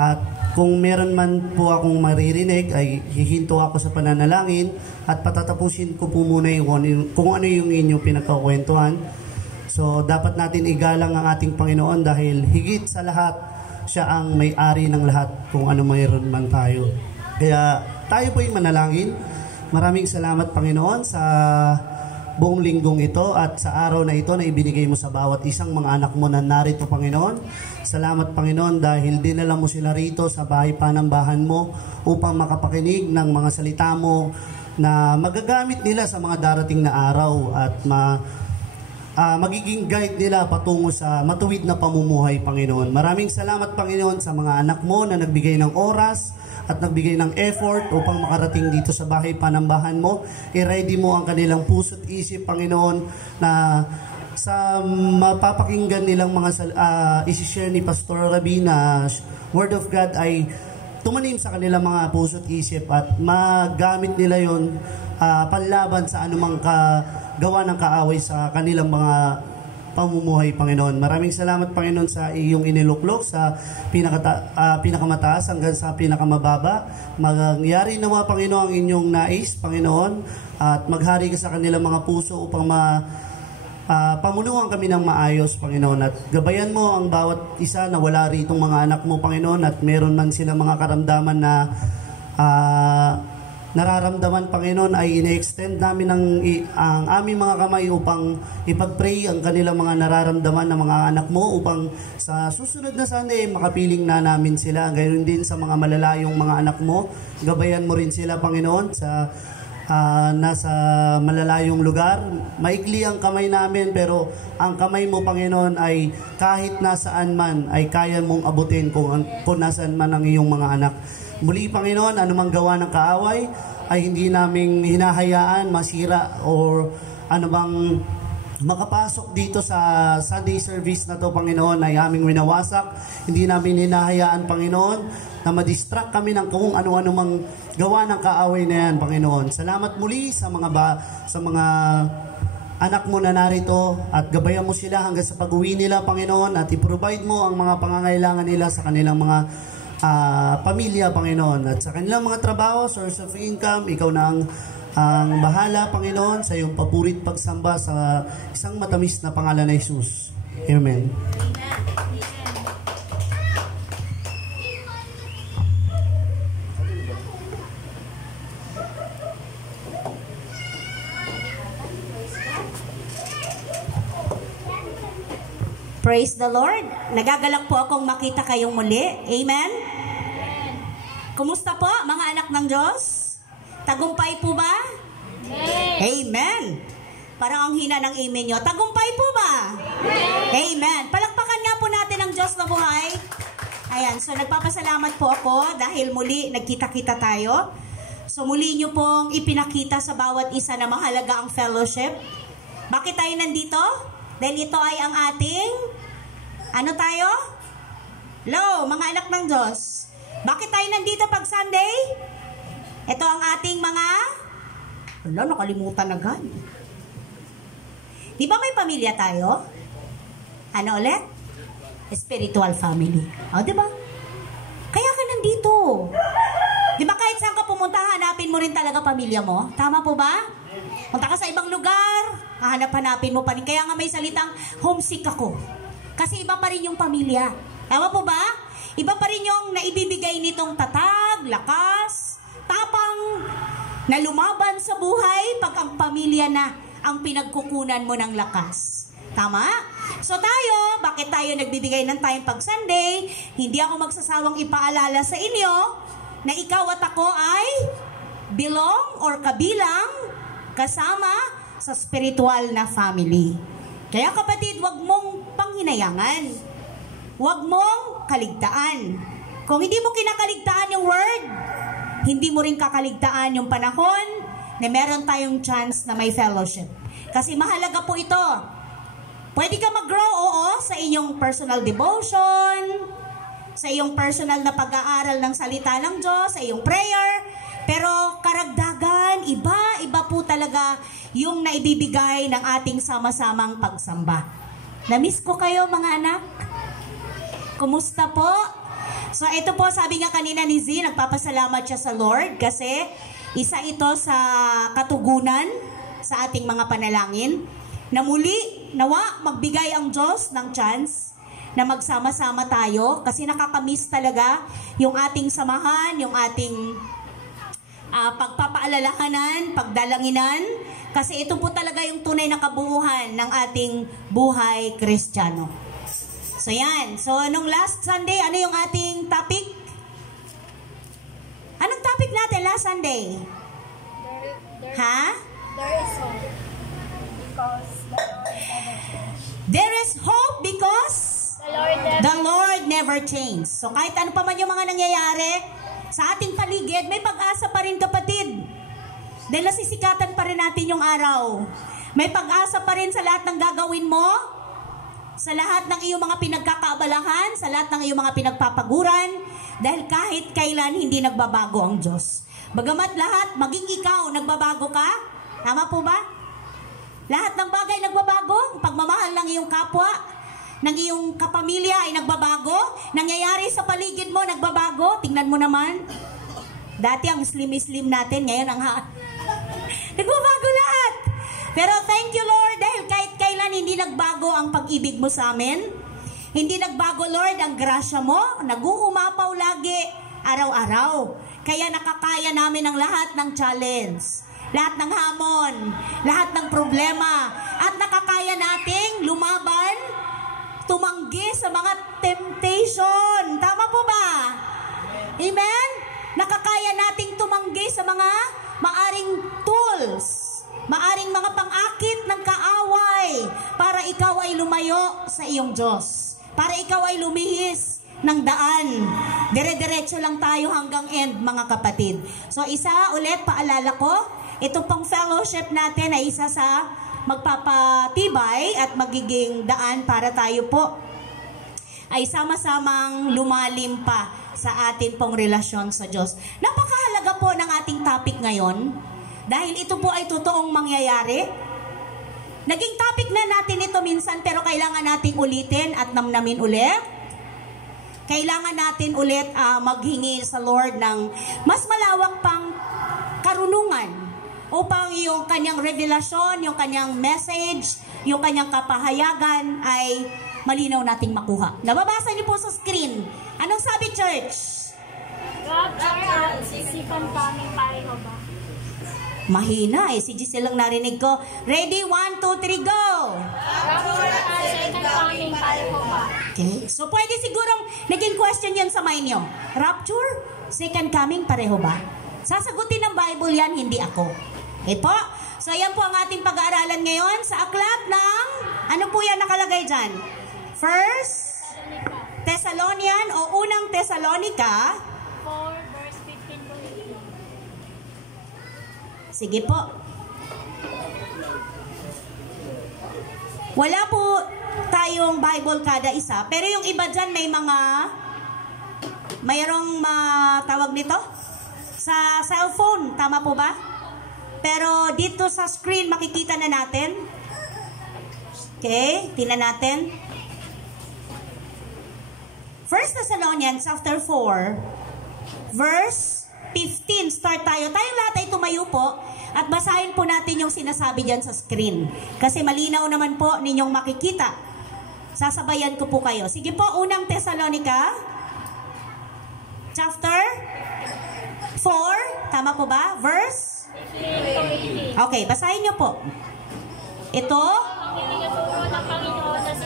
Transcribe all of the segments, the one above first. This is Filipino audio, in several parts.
At kung meron man po akong maririnig, ay hihinto ako sa pananalangin at patatapusin ko po muna kung ano yung inyong pinagkakwentuhan. So, dapat natin igalang ang ating Panginoon dahil higit sa lahat, siya ang may-ari ng lahat kung ano mayroon man tayo. Kaya tayo po yung manalangin. Maraming salamat, Panginoon, sa buong linggong ito at sa araw na ito na ibinigay mo sa bawat isang mga anak mo na narito, Panginoon. Salamat, Panginoon, dahil dinala mo sila rito sa bahay panambahan mo upang makapakinig ng mga salita mo na magagamit nila sa mga darating na araw at magiging guide nila patungo sa matuwid na pamumuhay, Panginoon. Maraming salamat, Panginoon, sa mga anak mo na nagbigay ng oras at nagbigay ng effort upang makarating dito sa bahay panambahan mo. I-ready mo ang kanilang puso't isip, Panginoon, na sa mapapakinggan nilang mga isi-share ni Pastor Rabi na Word of God ay tumanim sa kanilang mga puso't isip at magamit nila yon panlaban sa anumang gawa ng kaaway sa kanilang mga pamumuhay, Panginoon. Maraming salamat, Panginoon, sa iyong iniluklok sa pinakamataas hanggang sa pinakamababa. Mangyari nawa, Panginoon, ang inyong nais, Panginoon, at maghari ka sa kanilang mga puso upang pamunuan kami ng maayos, Panginoon, at gabayan mo ang bawat isa na wala ritong mga anak mo, Panginoon, at meron man sila mga karamdaman na nararamdaman, Panginoon, ay ine-extend namin ang aming mga kamay upang ipag-pray ang kanilang mga nararamdaman ng mga anak mo upang sa susunod na Sunday makapiling na namin sila. Gayon din sa mga malalayong mga anak mo, gabayan mo rin sila, Panginoon, sa nasa malalayong lugar. Maikli ang kamay namin, pero ang kamay mo, Panginoon, ay kahit nasaan man ay kaya mong abutin kung nasaan man ang iyong mga anak. Muli, Panginoon, anumang gawa ng kaaway ay hindi namin hinahayaan masira or anumang makapasok dito sa Sunday service na to, Panginoon, ay aming winawasak. Hindi namin hinahayaan, Panginoon, na madistract kami ng kung ano-ano mang gawa ng kaaway na yan, Panginoon. Salamat muli sa mga anak mo na narito at gabayan mo sila hanggang sa pag-uwi nila, Panginoon, at i-provide mo ang mga pangangailangan nila sa kanilang mga pamilya, Panginoon, at sa kanilang mga trabaho, source of income. Ikaw na ang bahala, Panginoon, sa iyong papurit pagsamba sa isang matamis na pangalan na Jesus. Amen. Praise the Lord. Nagagalak po akong makita kayong muli. Amen? Kumusta po, mga anak ng Diyos? Tagumpay po ba? Amen. Parang ang hina ng amen nyo. Tagumpay po ba? Amen. Palakpakan nga po natin ang Diyos na buhay. Ayan, so nagpapasalamat po ako dahil muli nagkita-kita tayo. So muli nyo pong ipinakita sa bawat isa na mahalaga ang fellowship. Bakit tayo nandito? Dahil ito ay ang ating, ano tayo? Hello, mga anak ng Diyos. Bakit tayo nandito pag Sunday? Ito ang ating mga, nakalimutan agad. Di ba may pamilya tayo? Ano ulit? Spiritual family. O, di ba? Kaya ka nandito. Di ba kahit saan ka pumunta, hanapin mo rin talaga pamilya mo? Tama po ba? Punta ka sa ibang lugar, hanapin mo pa rin. Kaya nga may salitang homesick ako. Kasi iba pa rin yung pamilya. Tama po ba? Iba pa rin yung naibibigay nitong tatag, lakas, tapang, na lumaban sa buhay pag ang pamilya na ang pinagkukunan mo ng lakas. Tama? So tayo, bakit tayo nagbibigay ng time pag Sunday? Hindi ako magsasawang ipaalala sa inyo na ikaw at ako ay belong or kabilang kasama sa spiritual na family. Kaya kapatid, wag mong panghinayangan. Wag mong kaligtaan. Kung hindi mo kinakaligtaan yung word, hindi mo rin kakaligtaan yung panahon na meron tayong chance na may fellowship. Kasi mahalaga po ito. Pwede ka mag-grow, oo, sa inyong personal devotion, sa iyong personal na pag-aaral ng salita ng Diyos, sa iyong prayer. Pero karagdagan, iba po talaga yung naibibigay ng ating sama-samang pagsamba. Na-miss ko kayo, mga anak. Kumusta po? So So ito po, sabi nga kanina ni Z, nagpapasalamat siya sa Lord kasi isa ito sa katugunan sa ating mga panalangin na muli, nawa, magbigay ang Diyos ng chance na magsama-sama tayo kasi nakakamiss talaga yung ating samahan, yung ating pagpapaalalahanan, pagdalanginan, kasi ito po talaga yung tunay na kabuuhan ng ating buhay Kristiyano. So yan, so nung last Sunday, ano yung ating topic? Anong topic natin last Sunday? There is hope because the Lord never changes. So kahit ano pa man yung mga nangyayari sa ating paligid, may pag-asa pa rin, kapatid. Dahil nasisikatan pa rin natin yung araw. May pag-asa pa rin sa lahat ng gagawin mo, sa lahat ng iyong mga pinagkakaabalahan, sa lahat ng iyong mga pinagpapaguran, dahil kahit kailan hindi nagbabago ang Diyos. Bagamat lahat, maging ikaw, nagbabago ka? Tama po ba? Lahat ng bagay nagbabago, pagmamahal ng iyong kapwa, ng iyong kapamilya ay nagbabago, nangyayari sa paligid mo, nagbabago. Tingnan mo naman, dati ang slim-slim natin, ngayon ang nagbabago lahat. Pero thank you Lord, dahil kahit kailan hindi nagbago ang pag-ibig mo sa amin. Hindi nagbago Lord ang grasya mo, nag-uumapaw lagi, araw-araw. Kaya nakakaya namin ang lahat ng challenge, lahat ng hamon, lahat ng problema, at nakakaya nating lumaban, tumanggi sa mga temptation. Tama po ba? Amen? Nakakaya nating tumanggi sa mga maaring tools, maaring mga pang-akit ng kaaway para ikaw ay lumayo sa iyong Diyos, para ikaw ay lumihis ng daan. Dire-diretso lang tayo hanggang end, mga kapatid. So isa ulit, paalala ko, ito pang fellowship natin ay isa sa magpapatibay at magiging daan para tayo po ay sama-samang lumalim pa sa atin pong relasyon sa Diyos. Napakahalaga po ng ating topic ngayon dahil ito po ay totoong mangyayari. Naging topic na natin ito minsan pero kailangan nating ulitin at namnamin ulit. Kailangan natin ulit maghingi sa Lord ng mas malawak pang karunungan upang yung kanyang revelasyon, yung kanyang message, yung kanyang kapahayagan ay malinaw nating makuha. Nababasa niyo po sa screen. Anong sabi, church? God, our second coming, pareho ba? Mahina eh. Si Giselle lang narinig ko. Ready? 1, 2, 3, go! Rapture at second coming, pareho ba? Okay. So, pwede sigurong naging question yan sa mind nyo. Rapture, second coming, pareho ba? Sasagutin ng Bible yan, hindi ako. Okay po? So, yan po ang ating pag-aaralan ngayon sa aklat ng, ano po yan nakalagay dyan? First Thessalonian o unang Thessalonica 4 verse 15 to 18. Sige po. Wala po tayong Bible kada isa, pero yung iba dyan may mayroong tawag nito sa cellphone, tama po ba? Pero dito sa screen makikita na natin. Okay, tingnan natin. 1 Thessalonians chapter 4 verse 15. Start tayo. Tayong lahat ay tumayo po at basahin po natin yung sinasabi dyan sa screen. Kasi malinaw naman po ninyong makikita. Sasabayan ko po kayo. Sige po, unang Thessalonica chapter 4. Tama po ba? Verse? Okay, basahin nyo po. Ito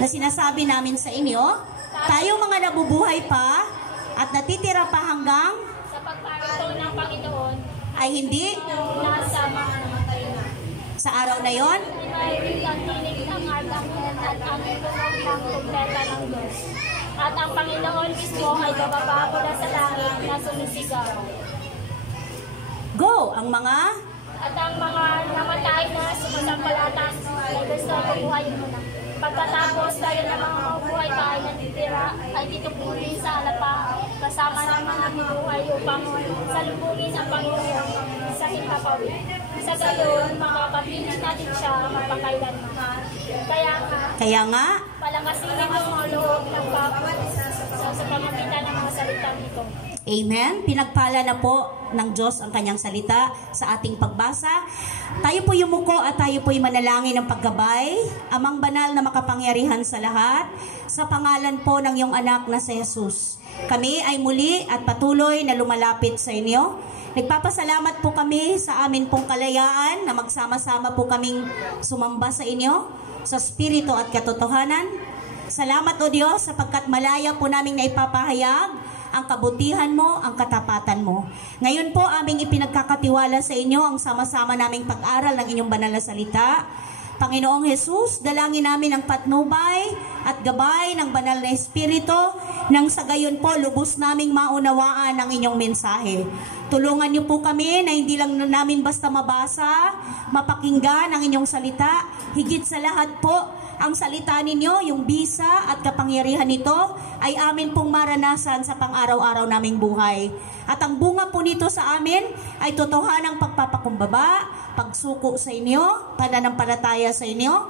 na sinasabi namin sa inyo, tayong mga nabubuhay pa at natitira pa hanggang Sa pagparito ng Panginoon ay hindi nasa mga namatay na. sa araw na yon. Ay ang tinig ng arkanghel at ang tunog ng trumpeta ng Diyos. At ang Panginoon mismo ay bababa mula sa langit na sumisigaw. Go! Ang mga At ang mga namatay na sumasampalatan ay gusto mabuhay muna. Pagkatapos tayo ng mga mabuhay pa ay natitira ay titupunin sa alapa kasama ng mga binuhay upang salubungin ang Panginoon sa himpapawid. Sa gayon, makakapilit natin siya magpakailanman. Kaya nga, kaya nga palangasinin ang mga loob ng bawat sa pamamagitan ng mga salitang ito. Amen. Pinagpala na po ng Diyos ang kanyang salita sa ating pagbasa. Tayo po yumuko at tayo po manalangin ng paggabay. Amang banal na makapangyarihan sa lahat, sa pangalan po ng iyong anak na si Jesus. Kami ay muli at patuloy na lumalapit sa inyo. Nagpapasalamat po kami sa amin pong kalayaan na magsama-sama po kaming sumamba sa inyo, sa spirito at katotohanan. Salamat o Diyos sapagkat malaya po naming naipapahayag ang kabutihan mo, ang katapatan mo. Ngayon po aming ipinagkakatiwala sa inyo ang sama-sama naming pag-aral ng inyong banal na salita. Panginoong Jesus, dalangin namin ang patnubay at gabay ng banal na Espiritu nang sa gayon po lubos naming maunawaan ang inyong mensahe. Tulungan niyo po kami na hindi lang namin basta mabasa, mapakinggan ang inyong salita. Higit sa lahat po, ang salita ninyo, yung bisa at kapangyarihan nito ay amin pong maranasan sa pang-araw-araw naming buhay. At ang bunga po nito sa amin ay totohanang pagpapakumbaba, pagsuko sa inyo, pananampalataya sa inyo,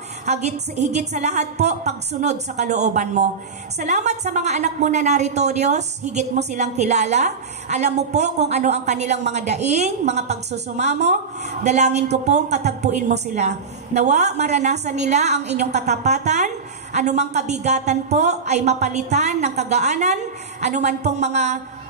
higit sa lahat po, pagsunod sa kalooban mo. Salamat sa mga anak mo na narito, Diyos. Higit mo silang kilala. Alam mo po kung ano ang kanilang mga daing, mga pagsusumamo. Dalangin ko po, katagpuin mo sila. Nawa, maranasan nila ang inyong katapatan. Anumang kabigatan po ay mapalitan ng kagaanan. Anuman pong mga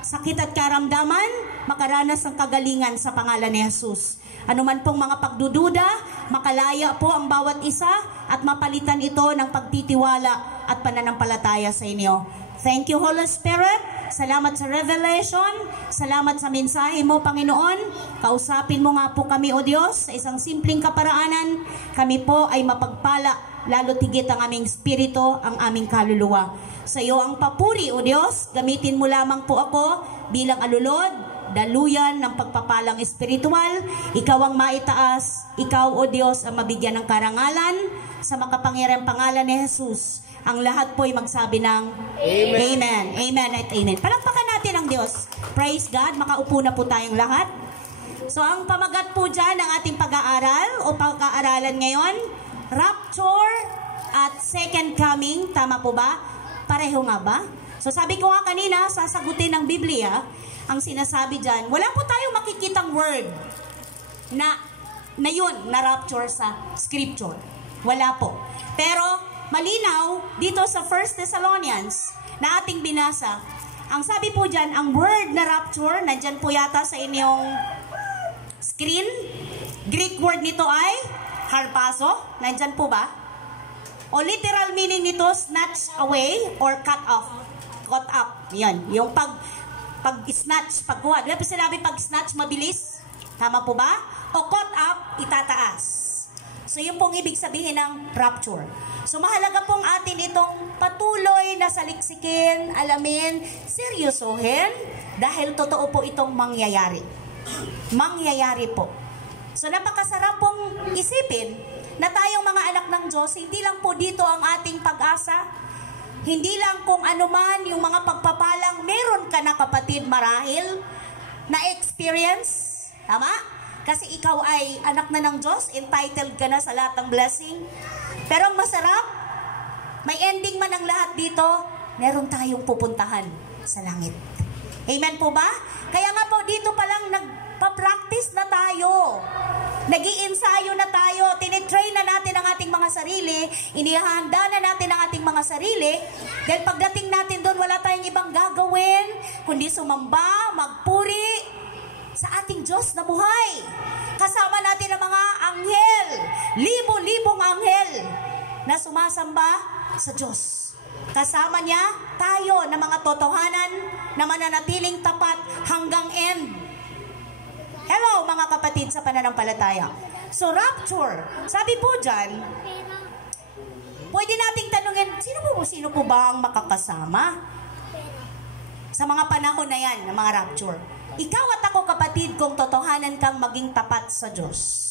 sakit at karamdaman, makaranas ng kagalingan sa pangalan ni Jesus. Anuman pong mga pagdududa, makalaya po ang bawat isa at mapalitan ito ng pagtitiwala at pananampalataya sa inyo. Thank you, Holy Spirit. Salamat sa revelation. Salamat sa mensahe mo, Panginoon. Kausapin mo nga po kami, O Diyos, sa isang simpleng kaparaanan. Kami po ay mapagpala, lalo tigit ang aming spirito, ang aming kaluluwa. Sa iyo ang papuri, O Diyos. Gamitin mo lamang po ako bilang alulod, daluyan ng pagpapalang espiritual. Ikaw ang maitaas. Ikaw, O Diyos, ang mabigyan ng karangalan sa makapangyarihang pangalan ni Jesus. Ang lahat po ay magsabi ng Amen. Amen. Amen at Amen. Palakpakan natin ang Diyos. Praise God. Makaupo na po tayong lahat. So ang pamagat po dyan ng ating pag-aaral o pag-aaralan ngayon, rapture at second coming. Tama po ba? Pareho nga ba? So sabi ko nga kanina, sasagutin ng Biblia, ang sinasabi dyan, wala po tayong makikitang word na yun, na rapture sa scripture. Wala po. Pero malinaw dito sa 1 Thessalonians na ating binasa, ang sabi po dyan, ang word na rapture, nandyan po yata sa inyong screen. Greek word nito ay harpazo. Nandyan po ba? O literal meaning nito, snatch away or cut off. Cut up. Yan. Yung pag-snatch, pagkuha. Di ba sinabi pag-snatch, mabilis? Tama po ba? O cut up, itataas. So yun pong ibig sabihin ng rapture. So mahalaga pong atin itong patuloy na saliksikin, alamin, seryosohin, dahil totoo po itong mangyayari. Mangyayari po. So napakasarap pong isipin na tayong mga anak ng Diyos, hindi lang po dito ang ating pag-asa, hindi lang kung ano man yung mga pagpapalang meron ka na kapatid marahil na experience, tama? Kasi ikaw ay anak na ng Diyos, entitled ka na sa lahat ng blessing. Pero ang masarap, may ending man ang lahat dito, meron tayong pupuntahan sa langit. Amen po ba? Kaya nga po dito pa lang nagpa-practice na tayo. Nag-iinsayo na tayo, tinitrain na natin ang ating mga sarili, inihahanda na natin ang ating mga sarili, dahil pagdating natin doon, wala tayong ibang gagawin, kundi sumamba, magpuri sa ating Diyos na buhay. Kasama natin ang mga anghel, libo-libong anghel na sumasamba sa Diyos. Kasama niya tayo na mga totohanan na mananatiling tapat hanggang end. Hello mga kapatid sa pananampalataya. So rapture, sabi po dyan, pwede nating tanungin, sino po ba ang makakasama sa mga panahon na yan, ng mga rapture? Ikaw at ako kapatid, kung totohanan kang maging tapat sa Diyos.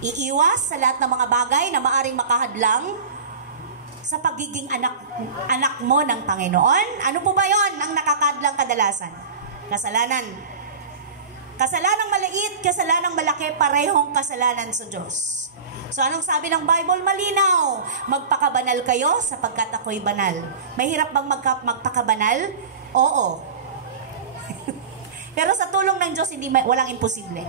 Iiwas sa lahat ng mga bagay na maaring makahadlang sa pagiging anak mo ng Panginoon. Ano po ba yon ang nakakadlang kadalasan? Kasalanan. Kasalanang maliit, kasalanang malaki, parehong kasalanan sa Diyos. So anong sabi ng Bible? Malinaw. Magpakabanal kayo sapagkat ako'y banal. Mahirap bang magpakabanal? Oo. Pero sa tulong ng Diyos, walang imposible.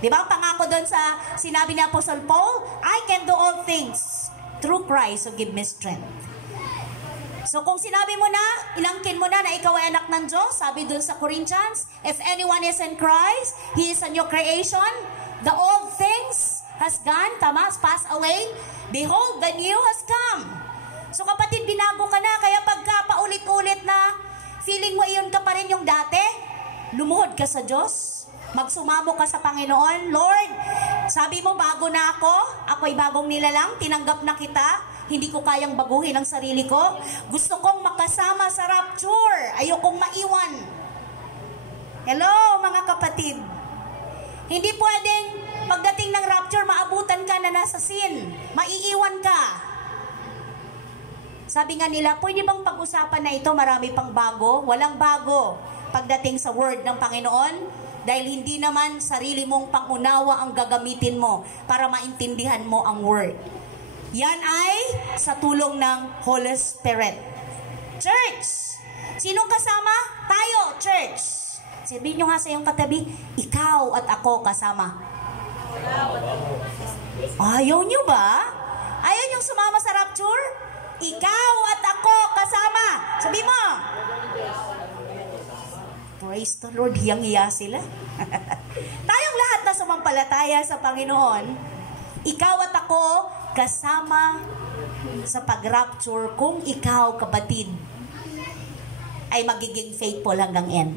Di ba? Pangako doon sa sinabi ni Apostle Paul, I can do all things through Christ who give me strength. So kung sinabi mo na, inangkin mo na ikaw ay anak ng Diyos, sabi doon sa Corinthians, if anyone is in Christ, he is a new creation. The old things has gone, tama, has passed away. Behold, the new has come. So kapatid, binago ka na, kaya pagka paulit-ulit na feeling mo iyon ka pa rin yung dati, lumuhod ka sa Diyos. Magsumamo ka sa Panginoon. Lord, sabi mo bago na ako'y bagong nilalang, tinanggap na kita, hindi ko kayang baguhin ang sarili ko. Gusto kong makasama sa rapture, ayokong maiwan. Hello mga kapatid. Hindi pwedeng pagdating ng rapture, maabutan ka na nasa sin, maiiwan ka. Sabi nga nila, pwede bang pag-usapan na ito, marami pang bago? Walang bago pagdating sa word ng Panginoon. Dahil hindi naman sarili mong pangunawa ang gagamitin mo para maintindihan mo ang word. Yan ay sa tulong ng Holy Spirit. Church! Sinong kasama? Tayo, church! Sabihin nyo nga sa iyong katabi, ikaw at ako kasama. Ayaw nyo ba? Ayaw nyo sumama sa rapture? Ikaw at ako kasama. Sabi mo. Praise the Lord, hiyang-hiya sila. Tayong lahat na sumampalataya sa Panginoon, ikaw at ako kasama sa pag-rapture kung ikaw, kapatid, ay magiging faithful hanggang end.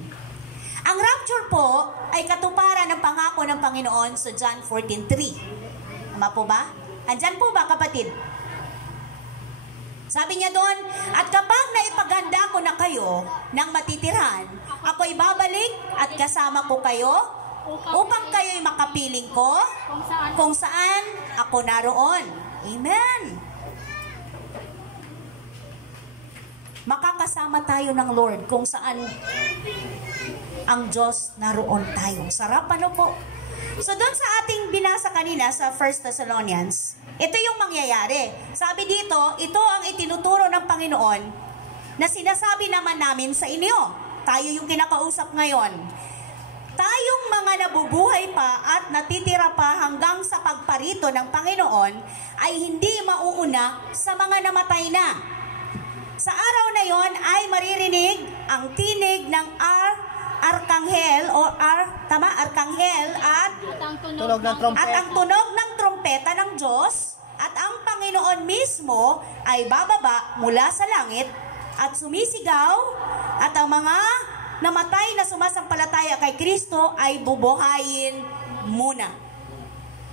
Ang rapture po ay katuparan ng pangako ng Panginoon sa John 14:3. Tama po ba? Andyan po ba, kapatid? Sabi niya doon, at kapag naipaganda ko na kayo ng matitirhan, ako'y babalik at kasama ko kayo upang kayo'y makapiling ko kung saan ako naroon. Amen. Makakasama tayo ng Lord kung saan ang Diyos naroon tayo. Sarap, ano po? So doon sa ating binasa kanina sa 1 Thessalonians, ito yung mangyayari. Sabi dito, ito ang itinuturo ng Panginoon na sinasabi naman namin sa inyo. Tayo yung kinakausap ngayon. Tayong mga nabubuhay pa at natitira pa hanggang sa pagparito ng Panginoon ay hindi mauuna sa mga namatay na. Sa araw na yon ay maririnig ang tinig ng arkanghel at ang tunog ng trompeta ng Diyos, at ang Panginoon mismo ay bababa mula sa langit at sumisigaw, at ang mga namatay na sumasampalataya kay Kristo ay bubuhayin muna.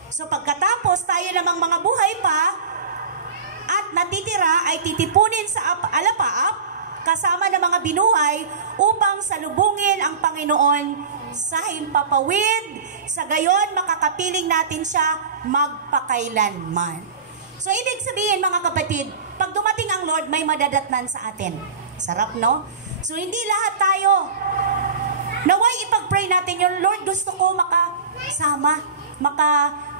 So pagkatapos tayo namang mga buhay pa at natitira ay titipunin sa alapaap kasama ng mga binuhay upang salubungin ang Panginoon sa himpapawid, sa gayon makakapiling natin siya magpakailanman. So ibig sabihin mga kapatid, pag dumating ang Lord, may madadatnan sa atin. Sarap, no? So hindi lahat tayo. Naway ipag-pray natin yung Lord, gusto ko makasama,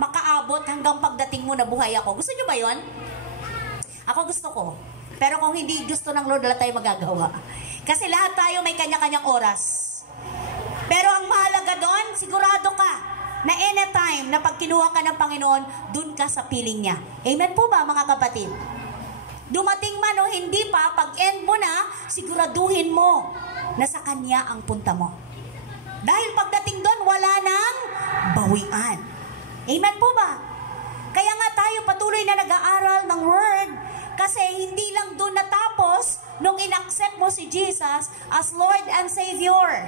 makaabot hanggang pagdating mo na buhay ako. Gusto nyo ba yon? Ako gusto ko. Pero kung hindi gusto ng Lord, wala tayo magagawa. Kasi lahat tayo may kanya-kanyang oras. Pero ang mahalaga doon, sigurado ka na anytime na pag kinuha ka ng Panginoon, dun ka sa piling niya. Amen po ba mga kapatid? Dumating man o hindi pa, pag end mo na, siguraduhin mo na sa Kanya ang punta mo. Dahil pagdating doon, wala nang bawian. Amen po ba? Kaya nga tayo patuloy na nag-aaral ng Word, kasi hindi lang doon natapos nung in-accept mo si Jesus as Lord and Savior.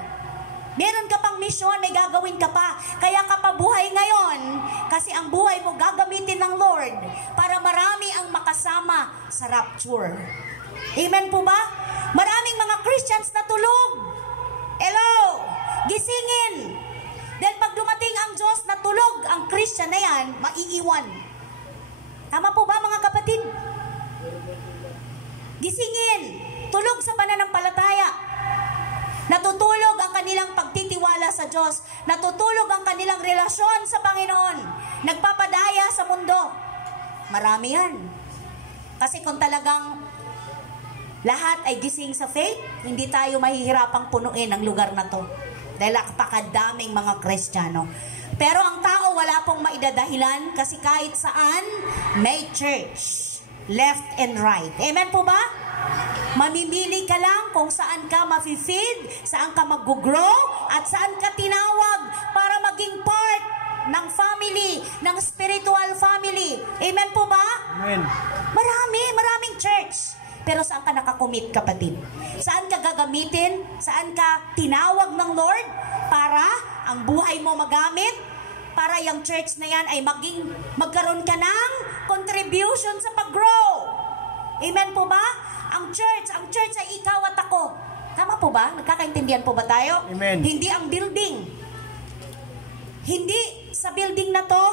Meron ka pang misyon, may gagawin ka pa. Kaya ka pa buhay ngayon, kasi ang buhay mo gagamitin ng Lord para marami ang makasama sa rapture. Amen po ba? Maraming mga Christians na tulog. Hello! Gisingin! Dahil pag dumating ang Diyos na tulog, ang Christian na yan, maiiwan. Tama po ba mga kapatid? Gisingin! Tulog sa pananampalataya. Natutulog ang kanilang pagtitiwala sa Diyos. Natutulog ang kanilang relasyon sa Panginoon. Nagpapadaya sa mundo. Marami yan. Kasi kung talagang lahat ay gising sa faith, hindi tayo mahihirapang punuin ang lugar na to. dahil napakadaming mga Kristiyano. Pero ang tao wala pong maidadahilan kasi kahit saan may church. Left and right. Amen po ba? Mamimili ka lang kung saan ka mafi-feed, saan ka mag-grow, at saan ka tinawag para maging part ng family, ng spiritual family. Amen po ba? Amen. Maraming church. Pero saan ka nakakomit, kapatid? Saan ka gagamitin? Saan ka tinawag ng Lord para ang buhay mo magamit? Para yung church na yan ay magkaroon ka ng contribution sa pag-grow. Amen po ba? Ang church ay ikaw at ako. Tama po ba? Nagkakaintindihan po ba tayo? Amen. Hindi ang building. Hindi sa building na to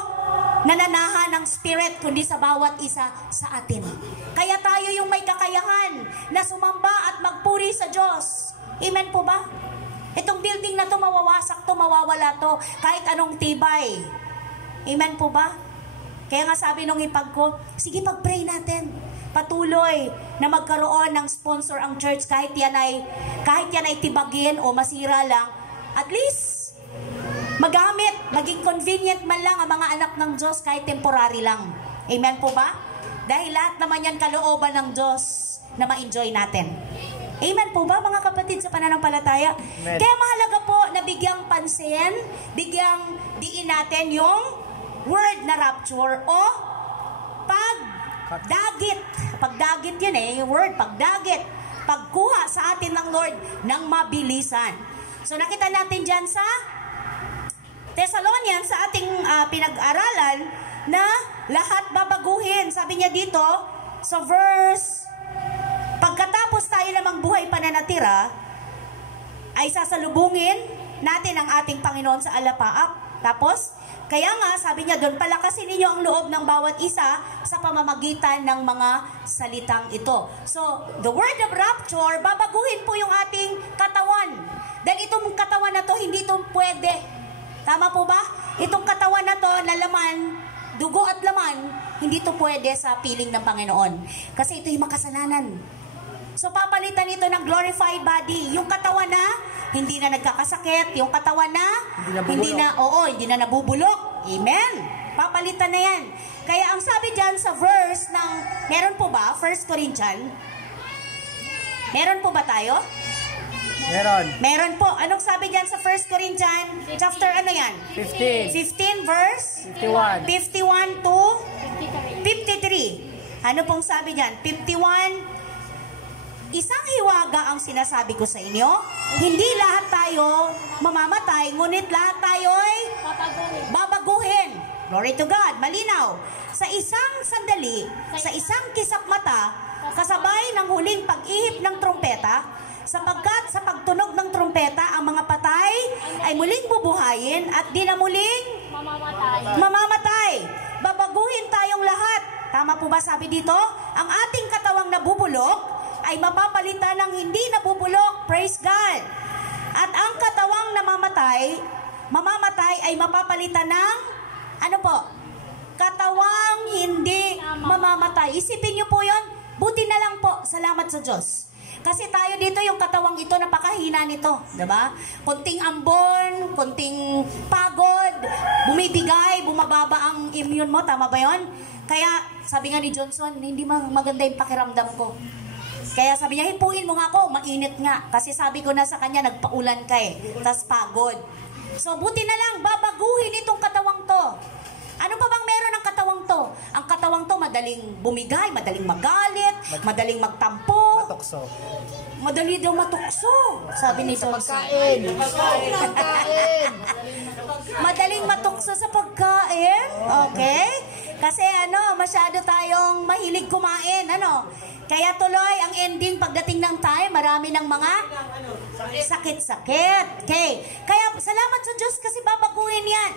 nananahan ng spirit, kundi sa bawat isa sa atin. Kaya tayo yung may kakayahan na sumamba at magpuri sa Diyos. Amen po ba? Itong building na to mawawasak to, mawawala to, kahit anong tibay. Amen po ba? Kaya nga sabi nung ipag ko, sige pag-pray natin. Patuloy na magkaroon ng sponsor ang church kahit yan ay tibagin o masira lang. At least, magamit, maging convenient man lang ang mga anak ng Diyos kahit temporary lang. Amen po ba? Dahil lahat naman yan kalooban ng Diyos na ma-enjoy natin. Amen po ba mga kapatid sa pananampalataya? Amen. Kaya mahalaga po na bigyang pansin, bigyang diin natin yung word na rapture o pagdagit. Pagdagit yun yung word, pagdagit. Pagkuha sa atin ng Lord ng mabilisan. So nakita natin dyan sa Thessalonians, sa ating pinag-aralan, na lahat babaguhin. Sabi niya dito, sa verse, pagkatapos tayo namang buhay pananatira, ay sasalubungin natin ang ating Panginoon sa alapaap. Tapos, kaya nga, sabi niya doon, palakasin ninyo ang loob ng bawat isa sa pamamagitan ng mga salitang ito. So, the word of rapture, babaguhin po yung ating katawan. Dahil itong katawan na to, hindi ito pwede. Tama po ba? Itong katawan na to, na laman, dugo at laman, hindi ito pwede sa piling ng Panginoon. Kasi ito yung makasalanan. So, papalitan ito ng glorified body. Yung katawan na hindi na nagkakasakit. Yung katawan na hindi na nabubulok. Amen. Papalitan na yan. Kaya ang sabi dyan sa verse ng, meron po ba? 1 Corinthians? Meron po ba tayo? Meron po. Anong sabi dyan sa 1 Corinthians? Chapter ano yan? 15. 15 verse? 51 to 53. Ano pong sabi dyan? 51. Isang hiwaga ang sinasabi ko sa inyo. Hindi lahat tayo mamamatay, ngunit lahat tayo ay babaguhin. Glory to God. Malinaw. Sa isang sandali, sa isang kisap mata, kasabay ng huling pag-ihip ng trumpeta, sapagkat sa pagtunog ng trumpeta, ang mga patay ay muling bubuhayin at di na muling mamamatay. Babaguhin tayong lahat. Tama po ba sabi dito? Ang ating katawang nabubulok ay mapapalitan ng hindi nabubulok. Praise God. At ang katawang mamamatay ay mapapalitan ng ano po? Katawang hindi mamamatay. Isipin niyo po yon. Buti na lang po. Salamat sa Diyos. Kasi tayo dito, yung katawang ito, napakahina nito. Diba? Kunting ambon, kunting pagod, bumibigay, bumababa ang immune mo. Tama ba yon? Kaya, sabi nga ni Johnson, hindi maganda yung pakiramdam ko. Kaya sabi niya, hipuin mo nga ako, mainit nga. Kasi sabi ko na sa kanya, nagpaulan ka tas pagod. So, buti na lang, babaguhin itong katawang to. Ano pa bang meron ng katawang to? Ang katawang to, madaling bumigay, madaling magalit, madaling magtampo. Matukso. Madali daw matukso, sabi ni Johnson. Madaling matukso sa pagkain. Okay? Kasi masyado tayong mahilig kumain. Kaya tuloy, ang ending pagdating ng time, marami ng mga sakit-sakit. Okay. Kaya salamat sa Diyos kasi babaguhin yan.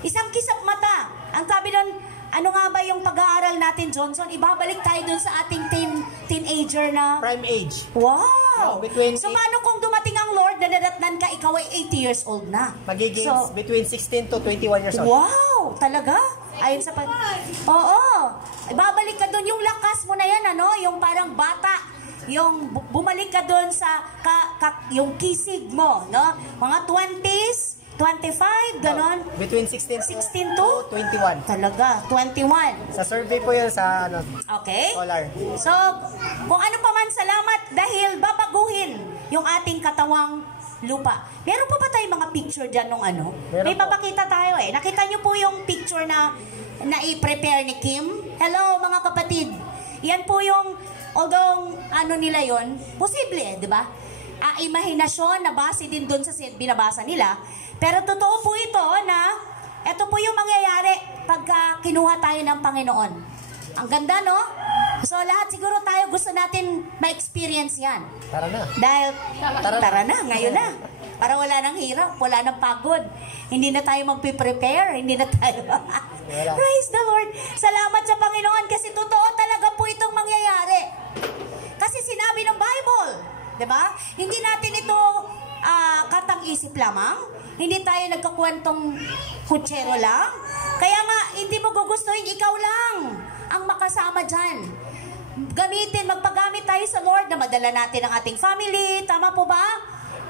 Isang kisap mata. Ang sabi doon, ano nga ba yung pag-aaral natin, Johnson? Ibabalik tayo doon sa ating teenager na Prime age. wow! No, between So, paano kung dumating ang Lord, nadadatnan ka, ikaw ay 80 years old na? Magiging So, between 16 to 21 years old. wow! Talaga? Ayon sa Oo. Ibabalik ka doon. Yung lakas mo na yan, yung parang bata. bumalik ka doon sa yung kisig mo, no? Mga 20s, 25, ganon. Between 16 to 21. Talaga, 21. Sa survey po yun sa Okay. Scholar. So, kung ano pa man, salamat dahil babaguhin yung ating katawang lupa. Meron pa ba tayong mga picture dyan nung ano? Meron May po. papakita tayo eh. Nakita niyo po yung picture na i-prepare ni Kim? Hello mga kapatid. Yan po yung, although ano nila yon, posible, di ba? Imahinasyon na base din doon sa binabasa nila. Pero totoo po ito na ito po yung mangyayari pagka kinuha tayo ng Panginoon. Ang ganda, no? So lahat siguro tayo gusto natin ma-experience yan. Tara na. Dahil, tara na, ngayon na. Para wala nang hirap, wala nang pagod. Hindi na tayo magpe-prepare, hindi na tayo. Praise the Lord. Salamat sa Panginoon kasi totoo talaga po itong mangyayari. Kasi sinabi ng Bible, di ba? Hindi natin ito katang-isip lamang. Hindi tayo nagkakwentong kutsero lang. Kaya nga, hindi mo gugustuhin, ikaw lang ang makasama dyan. Magpagamit tayo sa Lord na madala natin ang ating family. Tama po ba?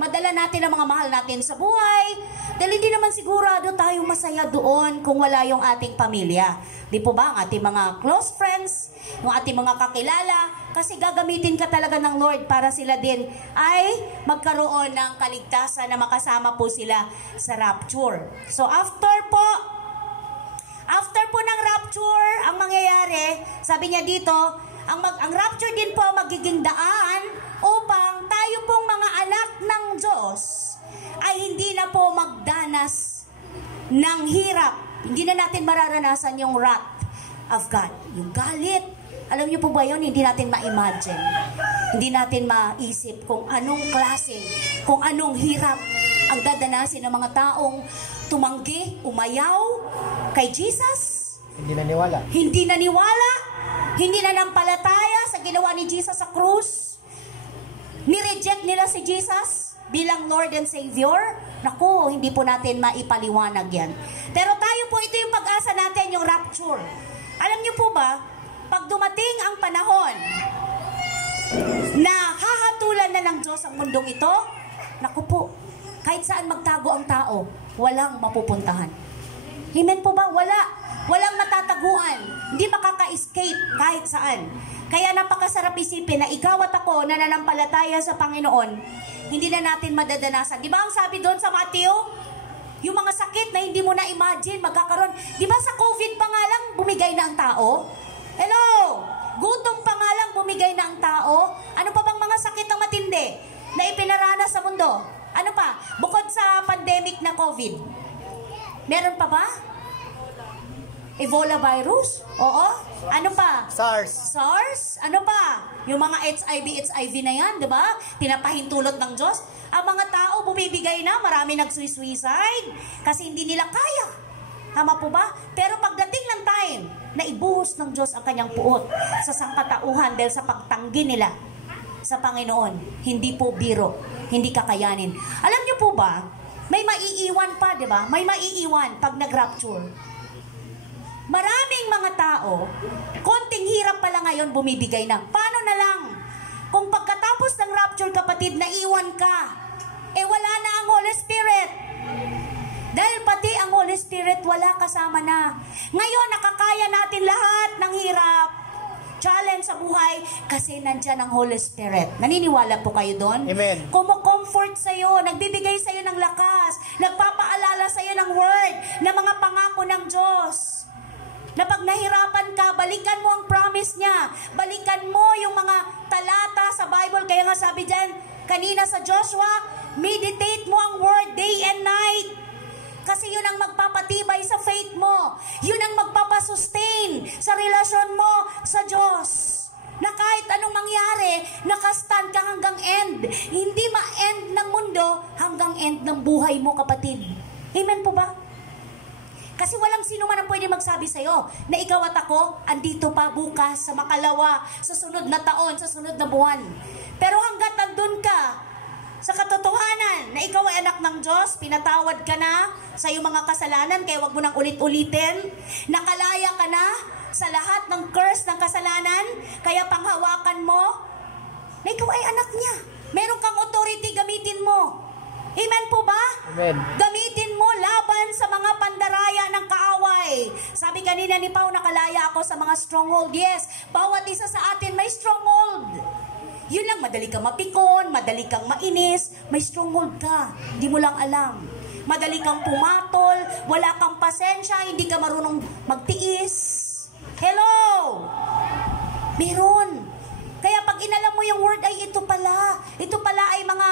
Madala natin ang mga mahal natin sa buhay. Dahil hindi naman sigurado tayong masaya doon kung wala yung ating pamilya. Di po ba? Ang ating mga close friends, yung ating mga kakilala, kasi gagamitin ka talaga ng Lord para sila din ay magkaroon ng kaligtasan na makasama po sila sa rapture. So after po ng rapture, ang mangyayari, sabi niya dito, ang rapture din po magiging daan upang tayo pong mga anak ng Diyos ay hindi na po magdanas ng hirap. Hindi na natin mararanasan yung wrath of God. Yung galit. Alam niyo po ba yun? Hindi natin ma-imagine. Hindi natin maisip kung anong klase, kung anong hirap ang dadanasin ng mga taong tumanggi, umayaw kay Jesus. Hindi naniwala. Hindi naniwala. Hindi nanampalataya sa ginawa ni Jesus sa krus. Ni-reject nila si Jesus bilang Lord and Savior. Naku, hindi po natin maipaliwanag yan. Pero tayo po, ito yung pag-asa natin, yung rapture. Alam niyo po ba, pag dumating ang panahon na hahatulan na ng Diyos ang mundong ito, naku po, kahit saan magtago ang tao, walang mapupuntahan. Amen po ba? Walang matataguan. Hindi makaka-escape kahit saan. Kaya napakasarap isipin na ikaw at ako na nanampalataya sa Panginoon, hindi na natin madadanasan. Di ba ang sabi doon sa Matthew? Yung mga sakit na hindi mo na-imagine magkakaroon. Di ba sa COVID pa nga lang bumigay na ang tao? Hello! Gutom pa nga lang bumigay na ang tao. Ano pa bang mga sakit na matindi na ipinaranas sa mundo? Ano pa? Bukod sa pandemic na COVID. Meron pa ba? Ebola virus? Oo. Ano pa? SARS? Ano pa? Yung mga HIV na yan, di ba? Pinapahintulot ng Diyos. Ang mga tao bumibigay na, marami nag-suicide kasi hindi nila kaya. Tama po ba? Pero pagdating ng time na ibuhos ng Diyos ang kanyang puot sa sangkatauhan dahil sa pagtanggi nila sa Panginoon, hindi po biro, hindi kakayanin. Alam niyo po ba, may maiiwan pa, di ba? May maiiwan pag nag-rapture. Maraming mga tao, konting hirap pala ngayon bumibigay na. Paano na lang? Kung pagkatapos ng rapture, kapatid, naiwan ka, wala na ang Holy Spirit. Dahil pati ang Holy Spirit wala kasama na. Ngayon, nakakaya natin lahat ng hirap, challenge sa buhay, kasi nandyan ang Holy Spirit. Naniniwala po kayo doon? Amen. Kumo-comfort sa'yo, nagbibigay sa'yo ng lakas, nagpapaalala sa'yo ng word, ng mga pangako ng Diyos. Na pag nahirapan ka, balikan mo ang promise niya. Balikan mo yung mga talata sa Bible. Kaya nga sabi dyan, kanina sa Joshua, meditate mo ang word day and night. Kasi yun ang magpapatibay sa faith mo. Yun ang magpapasustain sa relasyon mo sa Diyos. Na kahit anong mangyari, nakastand ka hanggang end. Hindi ma-end ng mundo hanggang end ng buhay mo, kapatid. Amen po ba? Kasi walang sino man ang pwede magsabi sa'yo na ikaw at ako, andito pa bukas, sa makalawa, sa sunod na taon, sa sunod na buwan. Pero hanggat nandun ka sa katotohanan na ikaw ay anak ng Diyos, pinatawad ka na sa iyong mga kasalanan, kaya wag mo nang ulit-ulitin, nakalaya ka na sa lahat ng curse ng kasalanan, kaya panghawakan mo na ikaw ay anak niya. Meron kang authority, gamitin mo. Amen po ba? Amen. Gamitin mo laban sa mga pandaraya ng kaaway. Sabi kanina ni Pao, nakalaya ako sa mga stronghold. Yes, bawat isa sa atin may stronghold. Yun lang, madali kang mapikon, madali kang mainis, may stronghold ka. Hindi mo lang alam. Madali kang pumatol, wala kang pasensya, hindi ka marunong magtiis. Hello! Meron. Kaya pag inalam mo yung word ay ito pala ay mga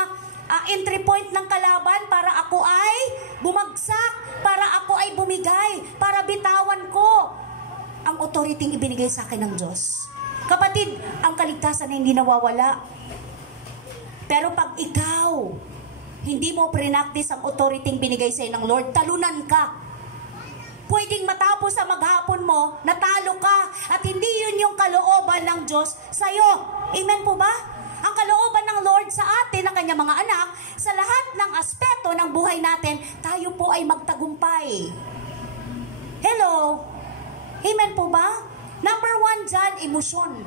entry point ng kalaban para ako ay bumagsak, para ako ay bumigay, para bitawan ko ang authority ibinigay sa akin ng Diyos. Kapatid, ang kaligtasan ay hindi nawawala. Pero pag ikaw, hindi mo prinactice ang authority binigay sa ng Lord, talunan ka. Pwedeng matapos sa maghapon mo, natalo ka, at hindi yun yung kalooban ng Diyos sa'yo. Amen po ba? Ang kalooban ng Lord sa atin, ng kanyang mga anak, sa lahat ng aspeto ng buhay natin, tayo po ay magtagumpay. Hello? Amen po ba? Number 1 dyan, emosyon.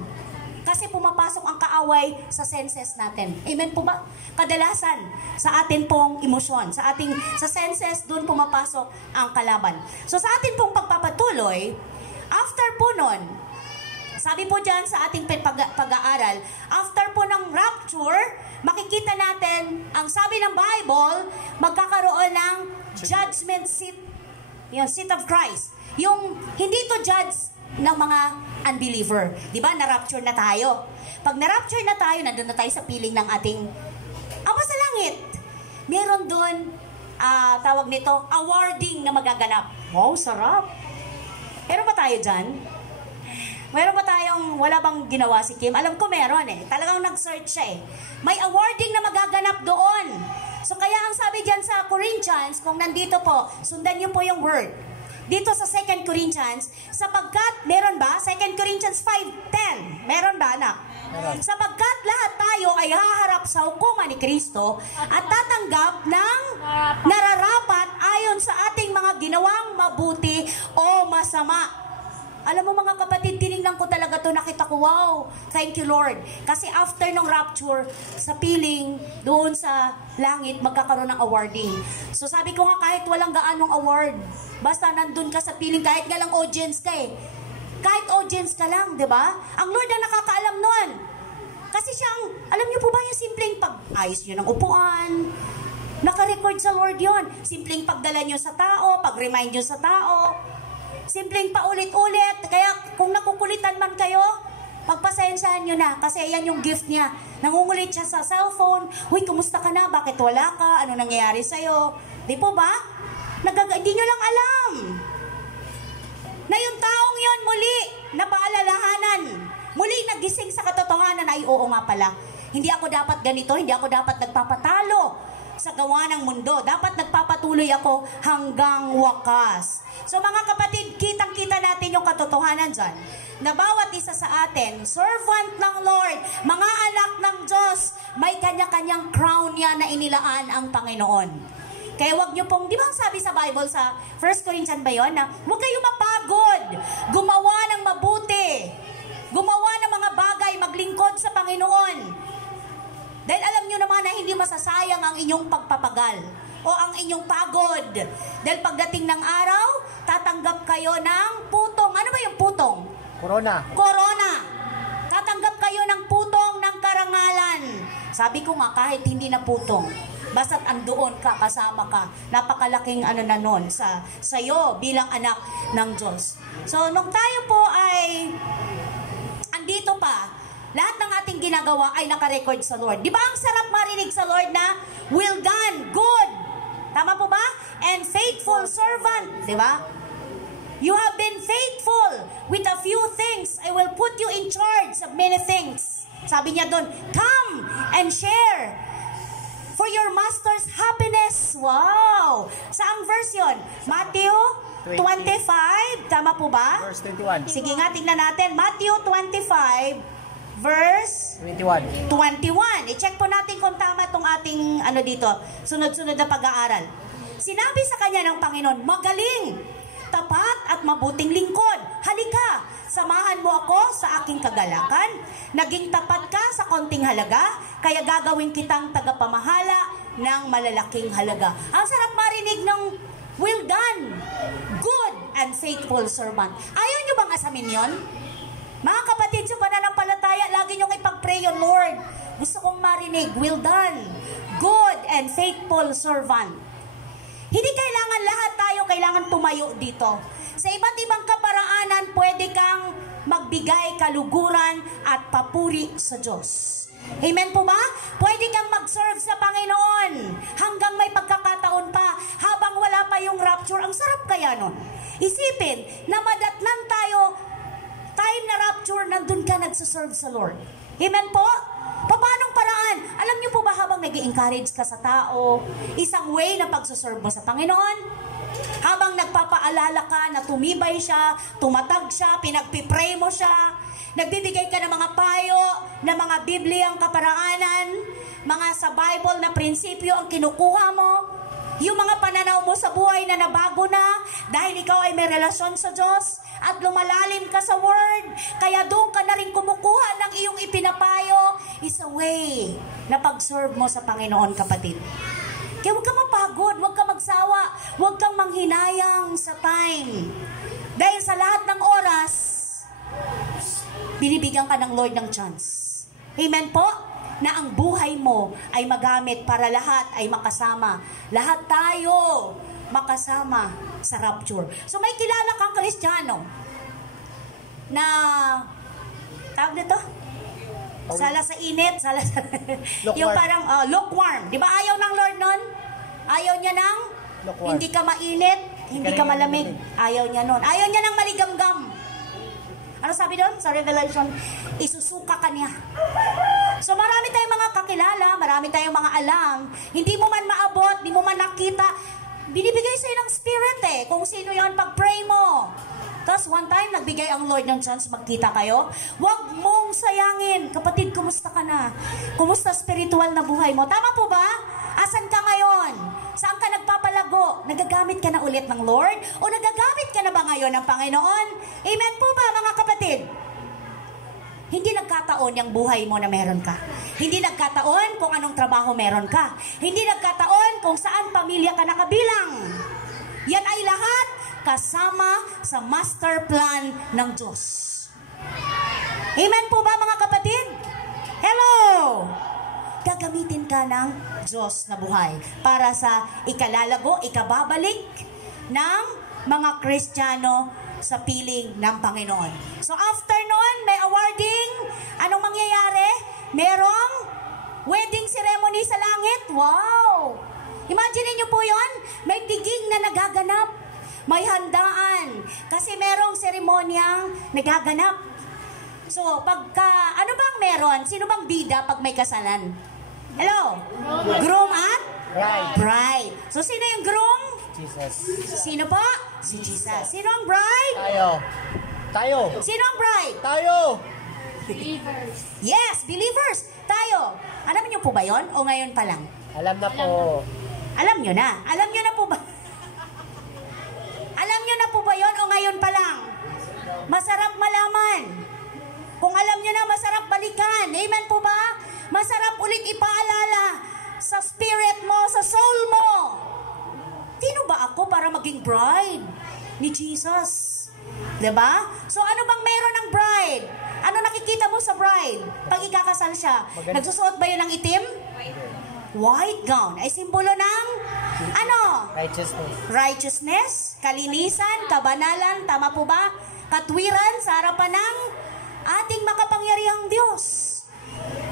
Kasi pumapasok ang kaaway sa senses natin. Amen po ba? Kadalasan, sa atin pong emosyon, sa senses, doon pumapasok ang kalaban. So sa atin pong pagpapatuloy, after po nun, sabi po dyan sa ating pag-aaral, after po ng rapture, makikita natin, ang sabi ng Bible, magkakaroon ng judgment seat. Yung seat of Christ. Yung hindi to judge ng mga unbeliever. Di ba? Na-rapture na tayo. Pag na-rapture na tayo, nandun na tayo sa piling ng ating Ama sa langit. Meron doon, tawag nito, awarding na magaganap. Wow, sarap. Meron ba tayo dyan? Meron ba tayong, wala bang ginawa si Kim? Alam ko meron eh. Talagang nag-search siya eh. May awarding na magaganap doon. So kaya ang sabi dyan sa Corinthians, kung nandito po, sundan niyo po yung word. Dito sa 2 Corinthians, sapagkat, meron ba? 2 Corinthians 5:10. Meron ba, anak? Meron. Sapagkat lahat tayo ay haharap sa hukuman ni Kristo at tatanggap ng nararapat ayon sa ating mga ginawang mabuti o masama. Alam mo mga kapatid, tinignan ko talaga to, nakita ko, wow, thank you Lord. Kasi after ng rapture, sa piling, doon sa langit, magkakaroon ng awarding. So sabi ko nga, kahit walang gaanong award, basta nandun ka sa piling, kahit nga lang audience ka eh. Kahit audience ka lang, di ba? Ang Lord ang nakakaalam nun. Kasi siyang, alam niyo po ba yung simpleng pag-ayos nyo ng upuan, naka-record sa Lord yon. Simpleng pagdala nyo sa tao, pag-remind nyo sa tao, simpleng paulit-ulit. Kaya kung nakukulitan man kayo, pagpasensyahan nyo na. Kasi yan yung gift niya. Nangungulit siya sa cellphone. Uy, kumusta ka na? Bakit wala ka? Ano nangyayari sa'yo? Di po ba? Hindi nyo lang alam. Na yung taong yon muli, napaalalahanan. Muli nagising sa katotohanan ay oo nga pala. Hindi ako dapat ganito, hindi ako dapat nagpapatalo sa gawa ng mundo. Dapat nagpapatuloy ako hanggang wakas. So mga kapatid, kitang-kita natin yung katotohanan dyan. Na bawat isa sa atin, servant ng Lord, mga anak ng Diyos, may kanya-kanyang crown niya na inilaan ang Panginoon. Kaya wag niyo pong, di ba sabi sa Bible sa 1 Corinthians ba yun, na huwag kayo mapagod, gumawa ng mabuti, gumawa ng mga bagay, maglingkod sa Panginoon. Dahil alam nyo naman na hindi masasayang ang inyong pagpapagal o ang inyong pagod. Dahil pagdating ng araw, tatanggap kayo ng putong. Ano ba yung putong? Corona. Corona. Tatanggap kayo ng putong ng karangalan. Sabi ko nga, kahit hindi na putong, basta't andoon ka, kasama ka, napakalaking ano na nun sa iyo bilang anak ng Diyos. So, nung tayo po ay andito pa, lahat ng ating ginagawa ay nakarecord sa Lord. Di ba ang sarap marinig sa Lord na, well done, good. Tama po ba? And faithful servant. Di ba? You have been faithful with a few things. I will put you in charge of many things. Sabi niya doon, come and share for your master's happiness. Wow! Saang verse yun? Matthew 25. Tama po ba? Verse 21. Sige nga, tingnan natin. Matthew 25. Verse 21. 21. I-check po natin kung tama itong ating sunod-sunod na pag-aaral. Sinabi sa kanya ng Panginoon, magaling, tapat at mabuting lingkod. Halika, samahan mo ako sa aking kagalakan. Naging tapat ka sa konting halaga, kaya gagawin kitang tagapamahala ng malalaking halaga. Ang sarap marinig ng well done, good and faithful servant. Ayaw nyo bang asamin yon? Mga kapatid, sa pananampalataya, lagi nyong ipag-pray yun, Lord. Gusto kong marinig, well done, good and faithful servant. Hindi kailangan lahat tayo kailangan tumayo dito. Sa iba't ibang kaparaanan, pwede kang magbigay kaluguran at papuri sa Diyos. Amen po ba? Pwede kang mag-serve sa Panginoon hanggang may pagkakataon pa, habang wala pa yung rapture. Ang sarap kaya nun. Isipin na madatnan tayo, time na rapture, nandun ka nagsaserve sa Lord. Amen po? Paanong paraan? Alam niyo po ba, habang nag-i-encourage ka sa tao, isang way na pagsaserve mo sa Panginoon, habang nagpapaalala ka na tumibay siya, tumatag siya, pinagpipray mo siya, nagbibigay ka ng mga payo, ng mga Bibliyang kaparaanan, mga sa Bible na prinsipyo ang kinukuha mo, yung mga pananaw mo sa buhay na nabago na dahil ikaw ay may relasyon sa Diyos at lumalalim ka sa Word, kaya doon ka na rin kumukuha ng iyong ipinapayo, is a way na pag-serve mo sa Panginoon, kapatid. Kaya huwag kang mapagod, huwag kang magsawa, huwag kang manghinayang sa time. Dahil sa lahat ng oras, binibigyan ka ng Lord ng chance. Amen po? Na ang buhay mo ay magamit para lahat ay makasama. Lahat tayo makasama sa rapture. So may kilala kang Kristiyano na tawag nito? Sala sa init, sala sa yung parang lukewarm. Di ba ayaw ng Lord nun? Ayaw niya ng hindi ka mainit, hindi ka malamig. Ayaw niya nun. Ayaw niya ng maligamgam. Ano sabi doon sa Revelation? Isusuka ka niya. So marami tayong mga kakilala, marami tayong mga alam. Hindi mo man maabot, hindi mo man nakita. Binibigay sa'yo ng Spirit kung sino yon pag-pray mo. Tapos one time, nagbigay ang Lord ng chance magkita kayo. Huwag mong sayangin. Kapatid, kumusta ka na? Kumusta spiritual na buhay mo? Tama po ba? Asan ka ngayon? Saan ka nagpapalago? Nagagamit ka na ulit ng Lord? O nagagamit ka na ba ngayon ng Panginoon? Amen po ba, mga kapatid? Hindi nagkataon yung buhay mo na meron ka. Hindi nagkataon kung anong trabaho meron ka. Hindi nagkataon kung saan pamilya ka nakabilang. Yan ay lahat kasama sa master plan ng Diyos. Amen po ba, mga kapatid? Hello! Gagamitin ka ng Diyos na buhay para sa ikalalago, ikababalik ng mga Kristiyano sa piling ng Panginoon. So after noon, may awarding. Anong mangyayari? Merong wedding ceremony sa langit. Wow! Imagine niyo po yon, may diging na nagaganap. May handaan. Kasi merong seremonyang nagaganap. So, pagka, ano bang meron? Sino bang bida pag may kasalan? Hello? Groom at? Bride. So, sino yung groom? Jesus. Sino po? Si Jesus. Sino ang bride? Tayo. Sino ang bride? Tayo. Believers. Yes, believers. Tayo. Alam niyo po ba yon? O ngayon pa lang? Alam na po. Alam niyo na. Alam niyo na po ba? Alam niyo na po ba yon? O ngayon pa lang? Masarap malaman. Kung alam niyo na, masarap balikan. Amen po ba? Masarap ulit ipaalala sa spirit mo, sa soul mo. Sino ba ako para maging bride ni Jesus? Diba? So ano bang meron ng bride? Ano nakikita mo sa bride? Pag ikakasal siya, nagsusuot ba yun ng itim? White gown. Ay simbolo ng ano? Righteousness, kalinisan, kabanalan, tama po ba? Katwiran sa harapan ng ating makapangyarihang Diyos.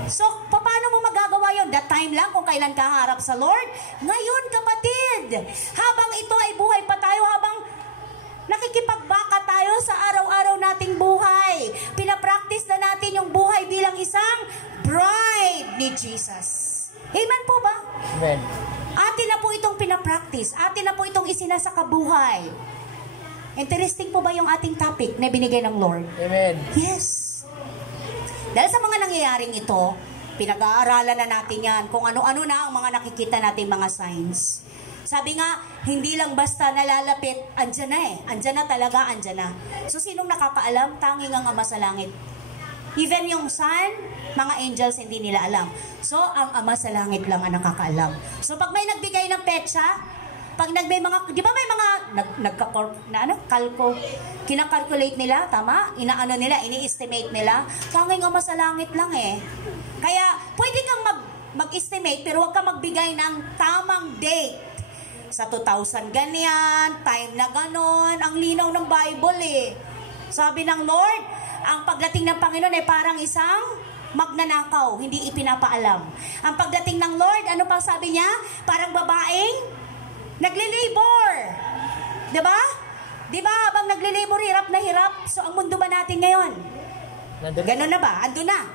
So, paano mo magagawa yun? That time lang kung kailan ka harap sa Lord? Ngayon, kapatid, habang ito ay buhay pa tayo, habang nakikipagbaka tayo sa araw-araw nating buhay, pinapractice na natin yung buhay bilang isang bride ni Jesus. Amen po ba? Amen. Atin na po itong pinapractice. Atin na po itong isinasakabuhay. Interesting po ba yung ating topic na binigay ng Lord? Amen. Yes. Dahil sa mga nangyayaring ito, pinag-aaralan na natin yan kung ano-ano na ang mga nakikita nating mga signs. Sabi nga, hindi lang basta nalalapit, andyan na eh. Andyan na talaga, andyan na. So, sinong nakakaalam? Tanging ang Ama sa langit. Even yung Son, mga angels, hindi nila alam. So, ang Ama sa langit lang ang nakakaalam. So, pag may nagbigay ng petsa, pag may mga, di ba may mga kinakalculate nila, tama? Inaano nila, ini-estimate nila. Tanging Ama sa langit lang eh. Kaya, pwede kang mag-estimate, pero huwag kang magbigay ng tamang date. Sa 2000 ganyan, time na ganon, ang linaw ng Bible eh. Sabi ng Lord, ang pagdating ng Panginoon ay parang isang magnanakaw, hindi ipinapaalam. Ang pagdating ng Lord, ano pang sabi niya? Parang babaeng naglilabor. Diba? Diba habang naglilabor, hirap na hirap? So ang mundo ba natin ngayon? Ganon na ba? Ando na.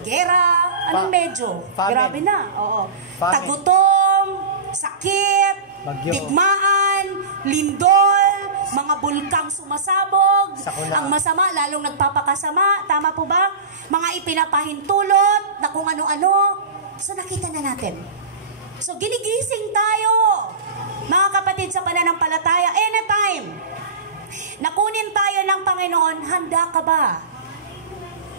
Gera, anong medyo? Famine. Grabe na. Oo. Famine. Tagutom, sakit, Bagyo. digmaan, lindol, mga bulkang sumasabog, Sakuna. ang masama, lalong nagpapakasama, tama po ba? Mga ipinapahintulot, na kung ano-ano. So nakita na natin. So ginigising tayo, mga kapatid sa pananampalataya, anytime, nakunin tayo ng Panginoon, handa ka ba?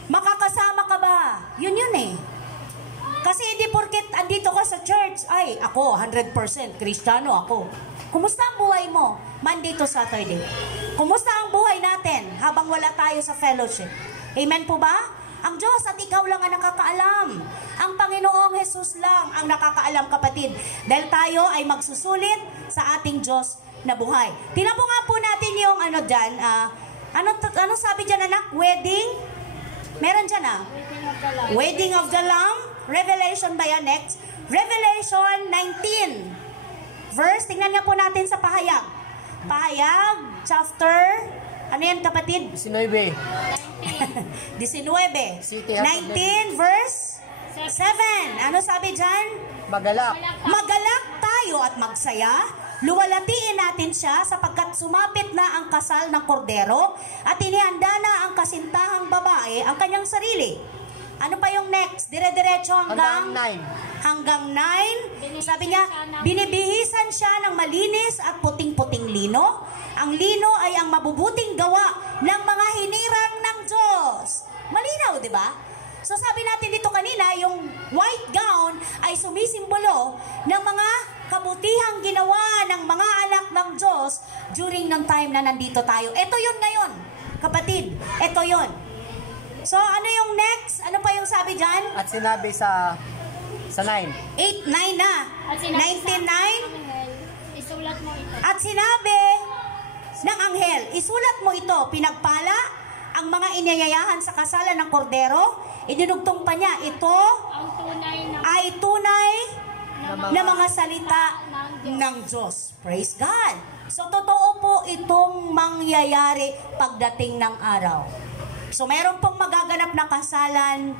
Makakasama ka ba? Yun eh. Kasi hindi porket andito ka sa church, ay, ako, 100% Kristiyano ako. Kumusta ang buhay mo? Monday to Saturday. Kumusta ang buhay natin habang wala tayo sa fellowship? Amen po ba? Ang Diyos at ikaw lang ang nakakaalam. Ang Panginoong Jesus lang ang nakakaalam, kapatid. Dahil tayo ay magsusulit sa ating Diyos na buhay. Tingnan po nga po natin yung ano dyan, ano sabi dyan, anak? Wedding? Meron dyan Wedding of the Lamb. Revelation ba yan next? Revelation 19. Verse, tingnan nga po natin sa Pahayag. Pahayag, chapter, ano yan kapatid? 19. 19, City of 19 verse 7. Ano sabi dyan? Magalak. Magalak tayo at magsaya. Luwalatiin natin siya sapagkat sumapit na ang kasal ng kordero at inihanda na ang kasintahang babae ang kanyang sarili. Ano pa yung next? Dire-diretso hanggang 9. Hanggang 9. Sabi niya, binibihisan siya ng malinis at puting-puting lino. Ang lino ay ang mabubuting gawa ng mga hinirang ng Diyos. Malinaw, di ba? So sabi natin dito kanina, yung white gown ay sumisimbolo ng mga kabutihang ginawa ng mga anak ng Diyos during ng time na nandito tayo. Ito yun ngayon, kapatid. Ito yun. So ano yung next? Ano pa yung sabi dyan? At sinabi sa 9. 8, 9 na. At sinabi 19, 9. Anghel, isulat mo ito. At sinabi ng anghel, isulat mo ito, pinagpala ang mga inyayayahan sa kasalan ng kordero. Idinugtong pa niya, ito Ang tunay na ay tunay na na mga salita ng Diyos. Praise God. So, totoo po itong mangyayari pagdating ng araw. So, meron pong magaganap na kasalan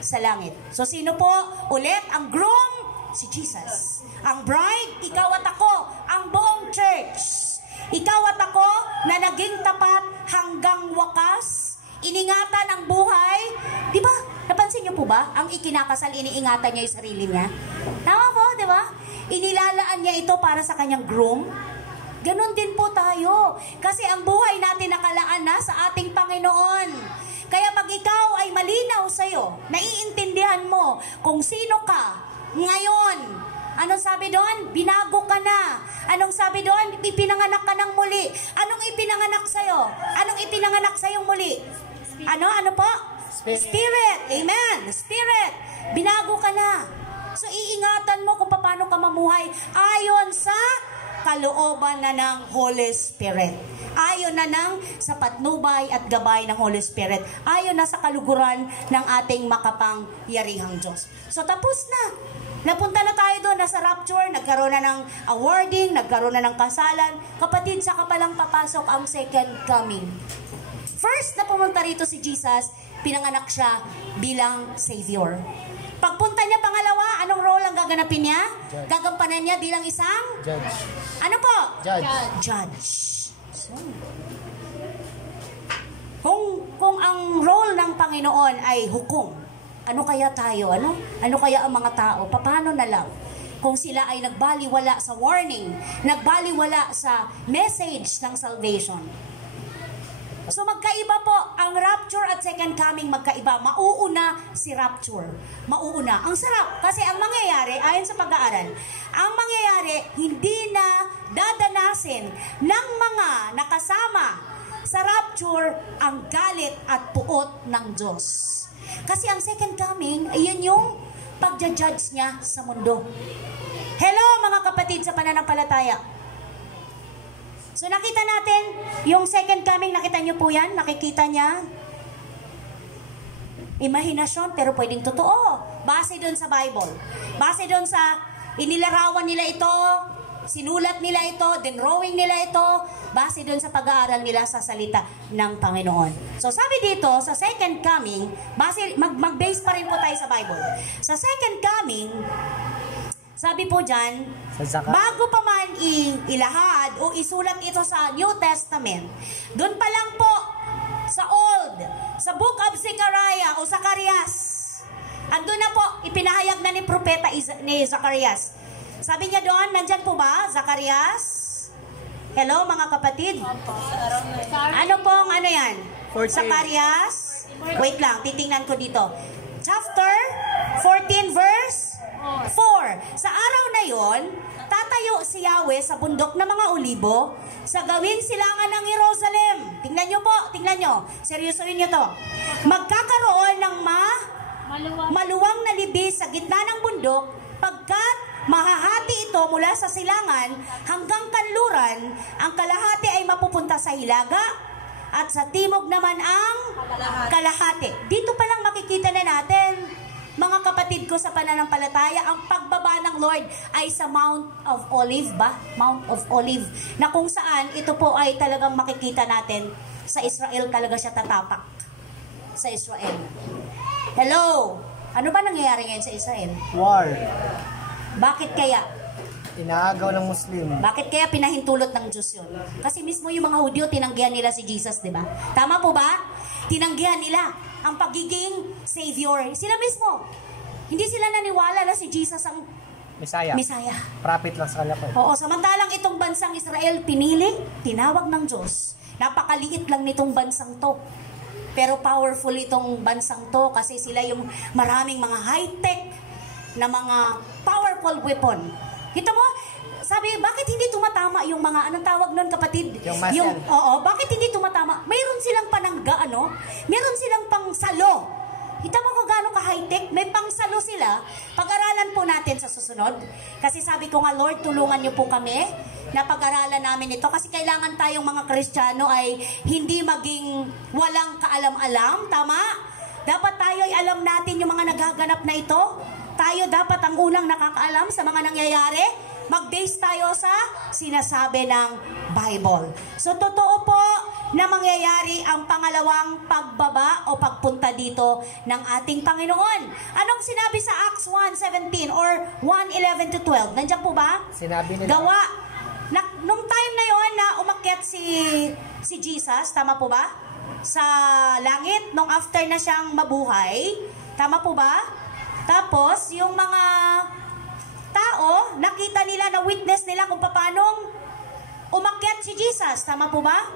sa langit. So, sino po? Ulit, ang groom, si Jesus. Ang bride, ikaw at ako, ang buong church. Ikaw at ako na naging tapat hanggang wakas, iningatan ang buhay. Di ba? Napansin niyo po ba? Ang ikinakasal, iniingatan niya yung sarili niya. Tama po, di ba? Inilalaan niya ito para sa kanyang groom. Ganon din po tayo. Kasi ang buhay natin nakalaan na sa ating Panginoon. Kaya pag ikaw ay malinaw sa'yo, naiintindihan mo kung sino ka ngayon. Anong sabi doon? Binago ka na. Anong sabi doon? Ipinanganak ka ng muli. Anong ipinanganak sa'yo? Anong ipinanganak sa'yong muli? Ano po? Spirit. Amen. Spirit. Binago ka na. So, iingatan mo kung paano ka mamuhay ayon sa kalooban na ng Holy Spirit. Ayon na ng sa patnubay at gabay ng Holy Spirit. Ayon na sa kaluguran ng ating makapangyarihang Diyos. So, tapos na. Napunta na tayo doon, nasa rapture, nagkaroon na ng awarding, nagkaroon na ng kasalan. Kapatid, saka palang papasok ang second coming. First na pumunta rito si Jesus, pinanganak siya bilang Savior. Pagpunta niya pangalawa, anong role ang gaganapin niya? Judge. Gagampanan niya bilang isang? Judge. Ano po? Judge. Judge. So, kung ang role ng Panginoon ay hukom, ano kaya tayo? Ano kaya ang mga tao? Paano na lang? kung sila ay nagbaliwala sa warning, nagbaliwala sa message ng salvation. So magkaiba po ang rapture at second coming, magkaiba. Mauuna si rapture. Mauuna. Ang sarap kasi ang mangyayari ayon sa pag-aaral, ang mangyayari hindi na dadanasin ng mga nakasama sa rapture ang galit at puot ng Diyos. Kasi ang second coming, ayun yung pagja-judge niya sa mundo. Hello mga kapatid sa pananampalataya. So nakita natin yung second coming, nakita niyo po yan? Nakikita niya? Imahinasyon, pero pwedeng totoo. Base doon sa Bible. Base doon sa inilarawan nila ito, sinulat nila ito, drawing nila ito, base doon sa pag-aaral nila sa salita ng Panginoon. So sabi dito, sa second coming, mag-base pa rin po tayo sa Bible. Sa second coming, sabi po dyan, bago pa man ilahad o isulat ito sa New Testament, doon pa lang po sa Old, sa Book of Zechariah o Zacarias, andun na po, ipinahayag na ni Propeta ni Zacarias. Sabi niya doon, nandyan po ba, Zacarias? Hello mga kapatid? Ano pong ano yan? Zacarias? Wait lang, titingnan ko dito. Chapter 14 verse 4. Sa araw na yon, tatayo si Yahweh sa bundok ng mga olibo sa gawing silangan ng Jerusalem. Tingnan nyo po, tingnan nyo. Seryosoin nyo to. Magkakaroon ng maluwang na libis sa gitna ng bundok pagkat mahahati ito mula sa silangan hanggang kanluran. Ang kalahati ay mapupunta sa hilaga at sa timog naman ang kalahati. Dito pa lang makikita na natin, mga kapatid ko sa pananampalataya, ang pagbaba ng Lord ay sa Mount of Olive ba? Mount of Olive. Na kung saan ito po ay talagang makikita natin sa Israel, talaga siya tatapak. Sa Israel. Hello? Ano ba nangyayari ngayon sa Israel? War. Bakit kaya? Inaagaw ng Muslim. Bakit kaya pinahintulot ng Diyos yun? Kasi mismo yung mga Hudyo, tinanggihan nila si Jesus, di ba? Tama po ba? Tinanggihan nila ang pagiging Savior. Sila mismo. Hindi sila naniwala na si Jesus ang Messiah. Prophet lang sa kanila. Oo, samantalang itong bansang Israel pinili, tinawag ng Diyos. Napakaliit lang nitong bansang to. Pero powerful itong bansang to kasi sila yung maraming mga high-tech na mga powerful weapon. Kita mo? Sabi, bakit hindi tumatama yung mga, anong tawag nun kapatid? Yung bakit hindi tumatama? Mayroon silang panangga, ano? Mayroon silang pangsalo. Kita mo kung gaano ka-high-tech? May pangsalo sila. Pag-aralan po natin sa susunod. Kasi sabi ko nga, Lord, tulungan niyo po kami na pag-aralan namin ito. Kasi kailangan tayong mga Kristiyano ay hindi maging walang kaalam-alam. Tama? Dapat tayo ay alam natin yung mga nagaganap na ito. Tayo dapat ang unang nakakaalam sa mga nangyayari. Mag-base tayo sa sinasabi ng Bible. So, totoo po na mangyayari ang pangalawang pagbaba o pagpunta dito ng ating Panginoon. Anong sinabi sa Acts 1:17 or 1:11-12? Nandiyan po ba? Sinabi nila. Gawa. Nung time na yon na umakyat si Jesus, tama po ba? Sa langit, nung after na siyang mabuhay, tama po ba? Tapos, yung mga tao, nakita nila, na witness nila kung paanong umakyat si Jesus. Tama po ba?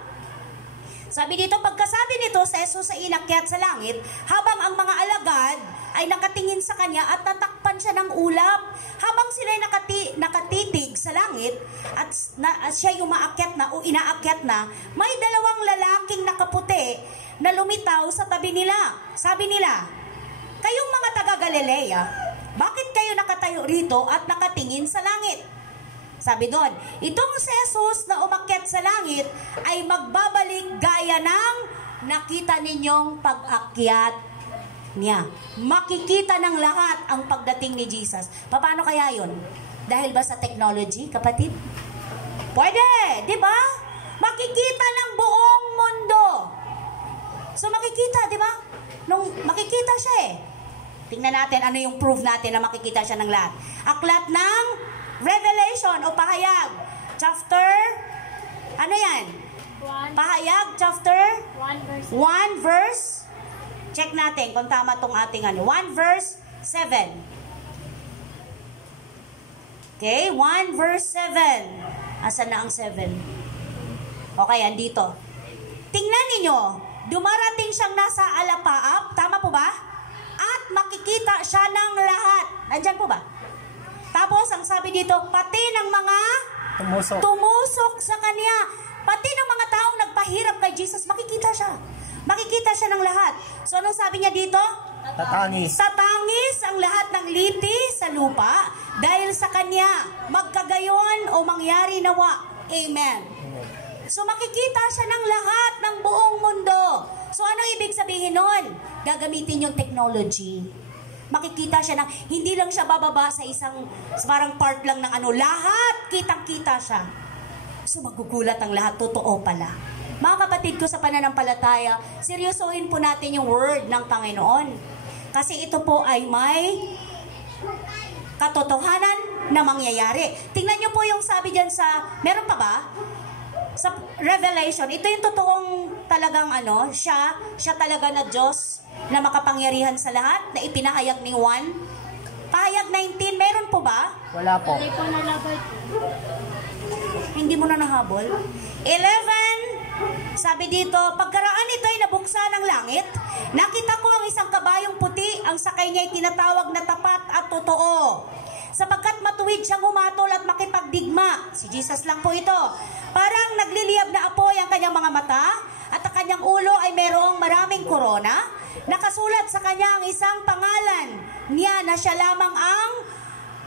Sabi dito, pagkasabi nito sa Jesus ay inakyat sa langit, habang ang mga alagad ay nakatingin sa kanya at natakpan siya ng ulap. Habang sila ay nakatitig sa langit at siya yung maakyat na o inaakyat na, may dalawang lalaking nakaputi na lumitaw sa tabi nila. Sabi nila, kayong mga taga-Galilea, bakit kayo nakatayo rito at nakatingin sa langit? Sabi doon, itong si Jesus na umakyat sa langit ay magbabalik gaya ng nakita ninyong pag-akyat niya. Makikita ng lahat ang pagdating ni Jesus. Paano kaya yun? Dahil ba sa technology, kapatid? Pwede, di ba? Makikita ng buong mundo. So makikita, di ba? Nung makikita siya eh. Tingnan natin ano yung proof natin na makikita siya ng lahat. Aklat ng Revelation o Pahayag. Chapter, ano yan? Pahayag, chapter 1 verse. Check natin kung tama tong ating 1 verse 7. Okay, 1 verse 7. Asan na ang 7? Okay, andito. Tingnan ninyo, dumarating siyang nasa alapaap, tama po ba? At makikita siya ng lahat. Nandyan po ba? Tapos, ang sabi dito, pati ng mga tumusok sa kanya. Pati ng mga taong nagpahirap kay Jesus, makikita siya. Makikita siya ng lahat. So, anong sabi niya dito? Tatangis. Tatangis ang lahat ng liti sa lupa dahil sa kanya magkagayon o mangyari nawa. Amen. So makikita siya ng lahat ng buong mundo. So anong ibig sabihin nun? Gagamitin yung technology. Makikita siya ng, hindi lang siya bababa sa isang, parang part lang ng ano, lahat kitang-kita siya. So magugulat ang lahat, totoo pala. Mga kapatid ko sa pananampalataya, seryosohin po natin yung word ng Panginoon. Kasi ito po ay may katotohanan na mangyayari. Tingnan nyo po yung sabi dyan sa, meron pa ba? Sa Revelation, ito yung totoong talagang ano, siya talaga na Diyos na makapangyarihan sa lahat, na ipinahayag ni Juan. Pahayag 19, meron po ba? Wala po. Hindi po nalabay. Hindi mo na nahabol. 11, sabi dito, pagkaraan nito ay nabuksan ng langit, nakita ko ang isang kabayong puti, ang sakay niya ay tinatawag na tapat at totoo. Sapagkat matuwid siyang humatol at makipagdigma. Si Jesus lang po ito. Parang nagliliyab na apoy ang kanyang mga mata at ang kanyang ulo ay merong maraming korona. Nakasulat sa kanya ang isang pangalan niya na siya lamang ang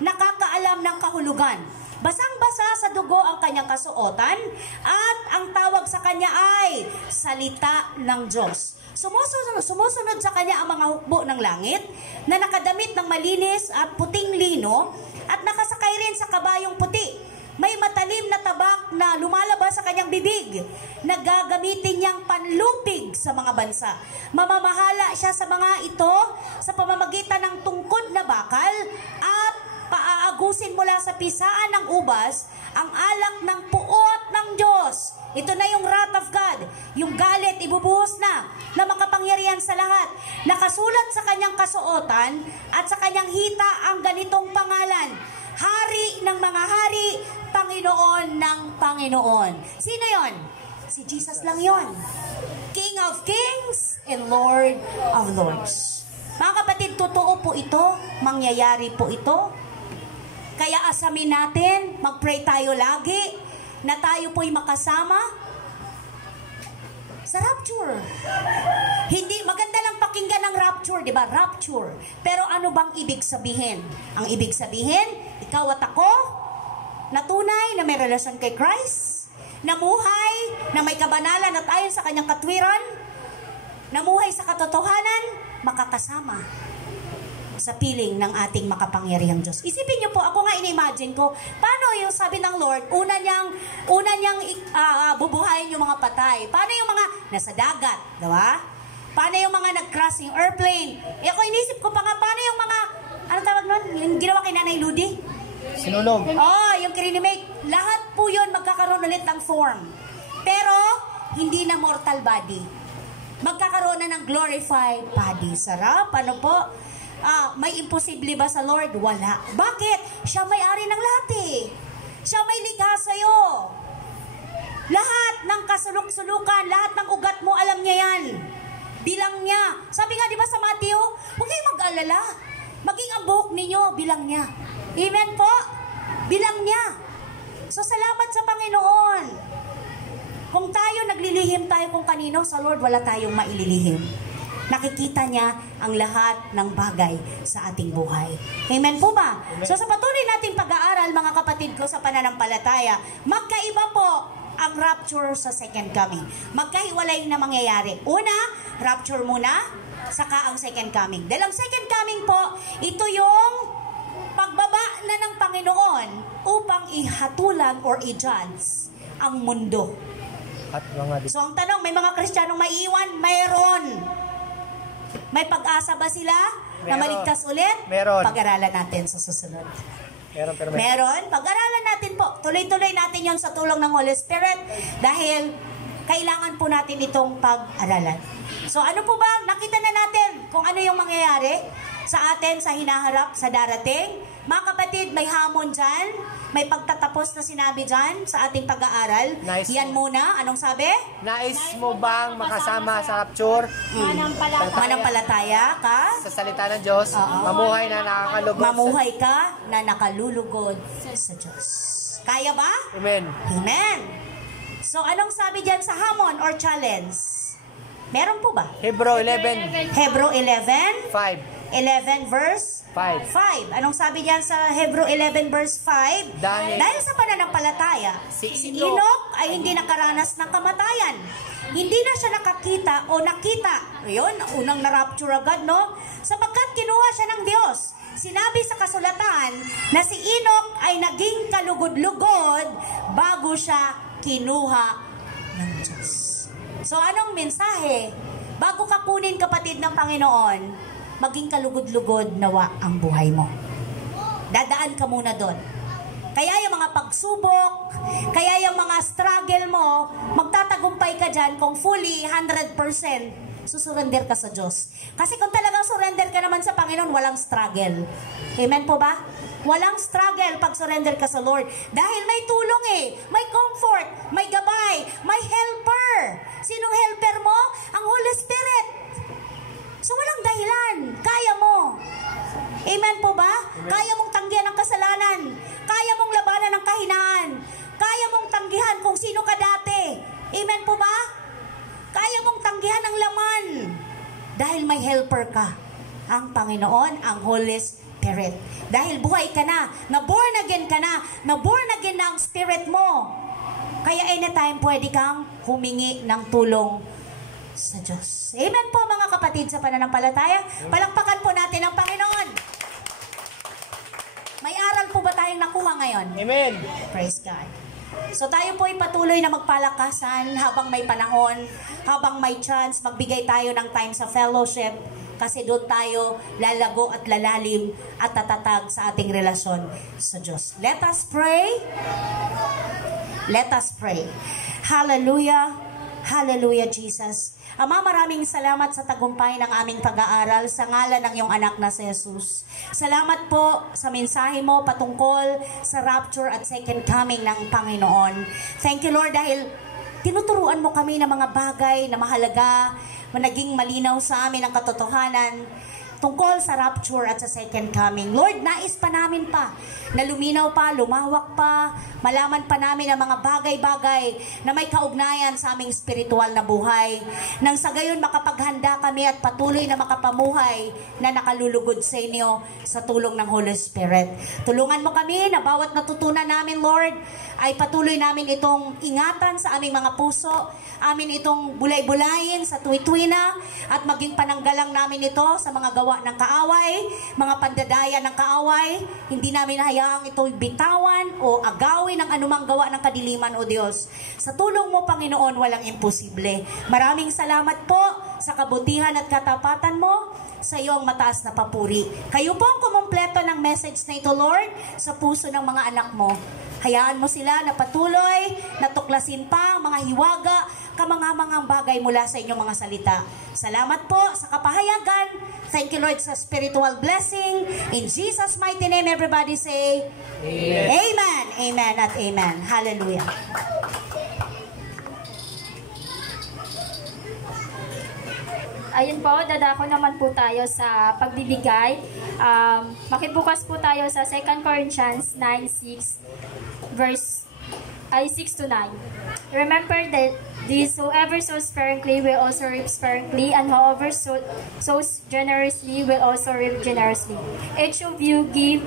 nakakaalam ng kahulugan. Basang-basa sa dugo ang kanyang kasuotan at ang tawag sa kanya ay Salita ng Diyos. Sumusunod sa kanya ang mga hukbo ng langit na nakadamit ng malinis at puting lino at nakasakay rin sa kabayong puti. May matalim na tabak na lumalabas sa kanyang bibig na gagamitin niyang panlupig sa mga bansa. Mamamahala siya sa mga ito sa pamamagitan ng tungkod na bakal at paaagusin mula sa pisaan ng ubas ang alak ng puot ng Diyos. Ito na yung wrath of God. Yung galit, ibubuhos na makapangyarihan sa lahat. Nakasulat sa kanyang kasuotan at sa kanyang hita ang ganitong pangalan: Hari ng mga hari, Panginoon ng Panginoon. Sino yon? Si Jesus lang yon. King of kings and Lord of lords. Mga kapatid, totoo po ito. Mangyayari po ito. Kaya asamin natin, mag-pray tayo lagi na tayo po'y makasama sa rapture. Hindi, maganda lang pakinggan ng rapture, di ba? Rapture. Pero ano bang ibig sabihin? Ang ibig sabihin, ikaw at ako, na tunay na may relasyon kay Christ, namuhay, na may kabanalan at ayon sa kanyang katwiran, namuhay sa katotohanan, makakasama sa piling ng ating makapangyarihang Diyos. Isipin niyo po, ako nga in-imagine ko, paano yung sabi ng Lord, una niyang bubuhayin yung mga patay. Paano yung mga nasa dagat, diba? Paano yung mga nag-crash yung airplane? E ako inisip ko pa nga, paano yung mga, ano tawag nun? Yung ginawa kay Nanay Ludi? Sinulog. Oh, yung kirinimake. Lahat po yun magkakaroon ulit ng form. Pero, hindi na mortal body. Magkakaroon na ng glorified body. Sarap, ano po? May imposible ba sa Lord? Wala. Bakit? Siya may-ari ng lahat eh. Siya may likha sa'yo. Lahat ng kasulok-sulukan, lahat ng ugat mo, alam niya yan. Bilang niya. Sabi nga, di ba sa Matthew, huwag kayong mag-alala. Maging ang buhok ninyo, bilang niya. Amen po? Bilang niya. So, salamat sa Panginoon. Kung tayo naglilihim tayo kung kanino, sa Lord, wala tayong maililihim. Nakikita niya ang lahat ng bagay sa ating buhay. Amen po ba? So sa patuloy nating pag-aaral, mga kapatid ko sa pananampalataya, magkaiba po ang rapture sa second coming. Magkahiwalay na mangyayari. Una, rapture muna, saka ang second coming. Dahil ang second coming po, ito yung pagbaba na ng Panginoon upang ihatulan or i-judge ang mundo. So ang tanong, may mga Kristiyanong maiiwan? Mayroon. May pag-asa ba sila na maligtas ulit? Meron. Pag-aralan natin sa susunod. Meron. Pag-aralan natin po. Tuloy-tuloy natin yon sa tulong ng Holy Spirit dahil kailangan po natin itong pag-aralan. So ano po ba? Nakita na natin kung ano yung mangyayari sa atin sa hinaharap, sa darating. Mga kapatid, may hamon dyan. May pagtatapos na sinabi dyan sa ating pag-aaral. Nice. Yan muna. Anong sabi? Nais mo bang makasama sa rapture? Manampalataya ka? Sa salita ng Diyos, mamuhay na nakakalugod. Mamuhay ka na nakalulugod sa Diyos. Kaya ba? Amen. Amen. So, anong sabi dyan sa hamon or challenge? Meron po ba? Hebrew 11, Hebrew 11, 5. 11 verse 5. Anong sabi diyan sa Hebrew 11 verse 5? Dahil sa pananampalataya, si Enoch ay hindi nakaranas ng kamatayan. Hindi na siya nakakita o nakita. Ayun, unang na-rapture agad, no? Sapagkat kinuha siya ng Diyos. Sinabi sa kasulatan na si Enoch ay naging kalugod-lugod bago siya kinuha ng Diyos. So, anong mensahe? Bago ka kunin, kapatid ng Panginoon, maging kalugod-lugod nawa ang buhay mo. Dadaan ka muna doon. Kaya yung mga pagsubok, kaya yung mga struggle mo, magtatagumpay ka dyan kung fully 100% susurrender ka sa Diyos. Kasi kung talagang surrender ka naman sa Panginoon, walang struggle. Amen po ba? Walang struggle pag surrender ka sa Lord. Dahil may tulong may comfort, may gabay, may helper. Sinong helper mo? Ang Holy Spirit. So walang dahilan. Kaya mo. Amen po ba? Amen. Kaya mong tanggihan ang kasalanan. Kaya mong labanan ang kahinaan. Kaya mong tanggihan kung sino ka dati. Amen po ba? Kaya mong tanggihan ang laman. Dahil may helper ka. Ang Panginoon, ang Holy Spirit. Dahil buhay ka na born again ka na born again na ang spirit mo. Kaya anytime pwede kang humingi ng tulong sa Diyos. Amen po mga kapatid sa pananampalataya. Palakpakan po natin ang Panginoon. May aral po ba tayong nakuha ngayon? Amen. Praise God. So tayo po ay patuloy na magpalakasan habang may panahon, habang may chance, magbigay tayo ng time sa fellowship kasi doon tayo lalago at lalalim at tatatag sa ating relasyon sa Diyos. Let us pray. Let us pray. Hallelujah. Hallelujah, Jesus. Ama, maraming salamat sa tagumpay ng aming pag-aaral sa ngalan ng iyong anak na si Jesus. Salamat po sa mensahe mo patungkol sa rapture at second coming ng Panginoon. Thank you, Lord, dahil tinuturuan mo kami ng mga bagay na mahalaga, naging malinaw sa amin ang katotohanan tungkol sa rapture at sa second coming. Lord, nais pa namin pa na luminaw pa, lumawak pa, malaman pa namin ang mga bagay-bagay na may kaugnayan sa aming spiritual na buhay. Nang sa gayon makapaghanda kami at patuloy na makapamuhay na nakalulugod sa inyo sa tulong ng Holy Spirit. Tulungan mo kami na bawat natutunan namin, Lord, ay patuloy namin itong ingatan sa aming mga puso, amin itong bulay-bulayin sa tuwi-tuwina at maging pananggalang namin ito sa mga gawa ng kaaway, mga pandadaya ng kaaway. Hindi namin hayaang ito bitawan o agawin ng anumang gawa ng kadiliman o Diyos. Sa tulong mo, Panginoon, walang imposible. Maraming salamat po sa kabutihan at katapatan mo sa iyong mataas na papuri. Kayo po ang kumumpleto ng message na ito, Lord, sa puso ng mga anak mo. Hayaan mo sila na patuloy, natuklasin pa ang mga hiwaga, kamangamangang bagay mula sa inyong mga salita. Salamat po sa kapahayagan. Thank you, Lord, sa spiritual blessing. In Jesus' mighty name, everybody say, Amen. Amen. Amen at amen. Hallelujah. Ayun po, dadako naman po tayo sa pagbibigay. Makibukas po tayo sa 2 Corinthians 9:6 verse 6 to 9. Remember that this, whoever sows sparingly will also reap sparingly, and whoever sows generously will also reap generously. Each of you give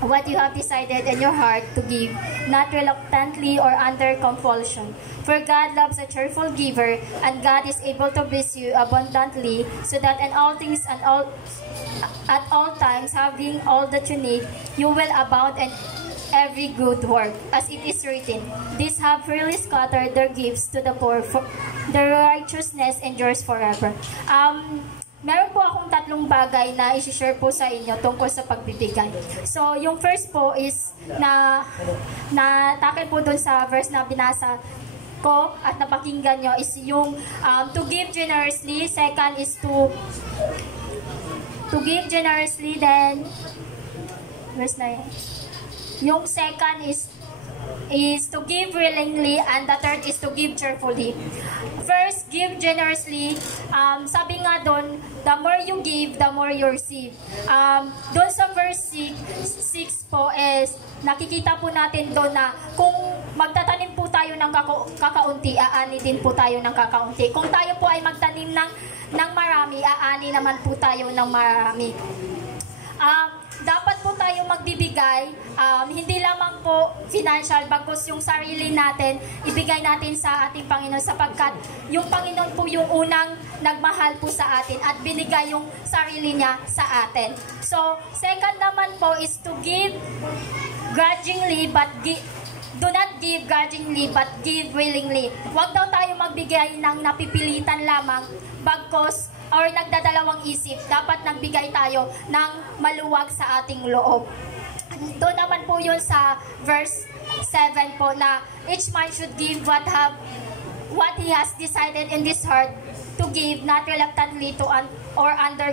what you have decided in your heart to give, not reluctantly or under compulsion. For God loves a cheerful giver, and God is able to bless you abundantly, so that in all things and at all times, having all that you need, you will abound in every good work. As it is written, these have freely scattered their gifts to the poor, for their righteousness endures forever. Meron po akong 3 bagay na i-share po sa inyo tungkol sa pagbibigay. So, yung first po is na takil po dun sa verse na binasa ko at napakinggan nyo is yung to give generously. Second is to give generously, then verse 9. Yung second is to give willingly, and the third is to give cheerfully. First, give generously. Sabi nga doon, the more you give, the more you receive. Doon sa verse 6 po is, nakikita po natin doon na kung magtatanim po tayo ng kakaunti, aani din po tayo ng kakaunti. Kung tayo po ay magtanim ng marami, aani naman po tayo ng marami. Dapat po tayo magbibigay, hindi lamang po financial, bagkus yung sarili natin, ibigay natin sa ating Panginoon sapagkat yung Panginoon po yung unang nagmahal po sa atin at binigay yung sarili niya sa atin. So, second naman po is to give grudgingly but do not give grudgingly but give willingly. Huwag daw tayo magbigay ng napipilitan lamang, bagkus or nagdadalawang isip, dapat nagbigay tayo ng maluwag sa ating loob. Doon naman po yun sa verse 7 po na each man should give what he has decided in his heart to give, not reluctantly or under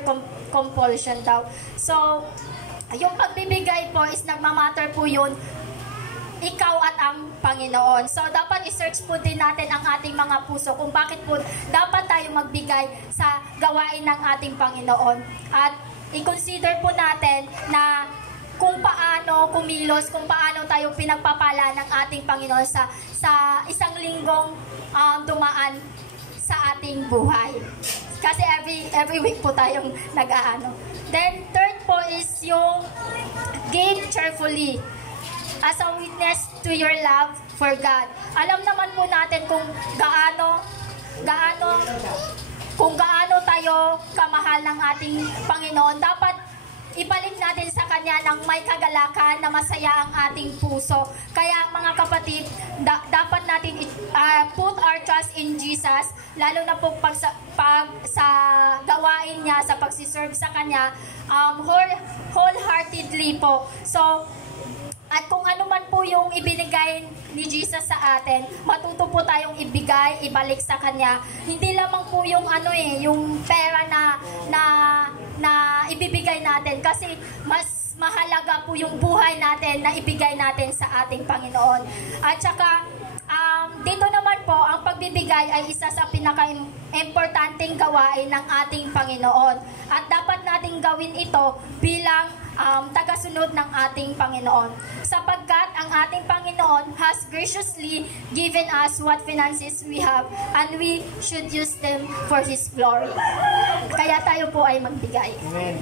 compulsion daw. So, yung pagbibigay po is nagmamatter po yun, ikaw at ang Panginoon. So, dapat i-search po din natin ang ating mga puso kung bakit po dapat tayo magbigay sa gawain ng ating Panginoon. At i-consider po natin na kung paano kumilos, kung paano tayo pinagpapala ng ating Panginoon sa isang linggong dumaan sa ating buhay. Kasi every week po tayong nag-aano. Then, third po is yung give cheerfully as a witness to your love for God. Alam naman po natin kung gaano tayo kamahal ng ating Panginoon. Dapat ibalik natin sa Kanya ng may kagalakan na masaya ang ating puso. Kaya mga kapatid, dapat natin put our trust in Jesus, lalo na po pag sa gawain niya, sa pagsiserve sa Kanya, wholeheartedly po. So, at kung ano man po yung ibinigay ni Jesus sa atin, matuto po tayong ibalik sa Kanya. Hindi lamang po yung yung pera na ibibigay natin, kasi mas mahalaga po yung buhay natin na ibigay natin sa ating Panginoon. At saka, dito naman po, ang pagbibigay ay isa sa pinaka-importanting gawain ng ating Panginoon. At dapat nating gawin ito bilang tagasunod ng ating Panginoon. Sapagkat ang ating Panginoon has graciously given us what finances we have, and we should use them for His glory. Kaya tayo po ay magbigay. Amen.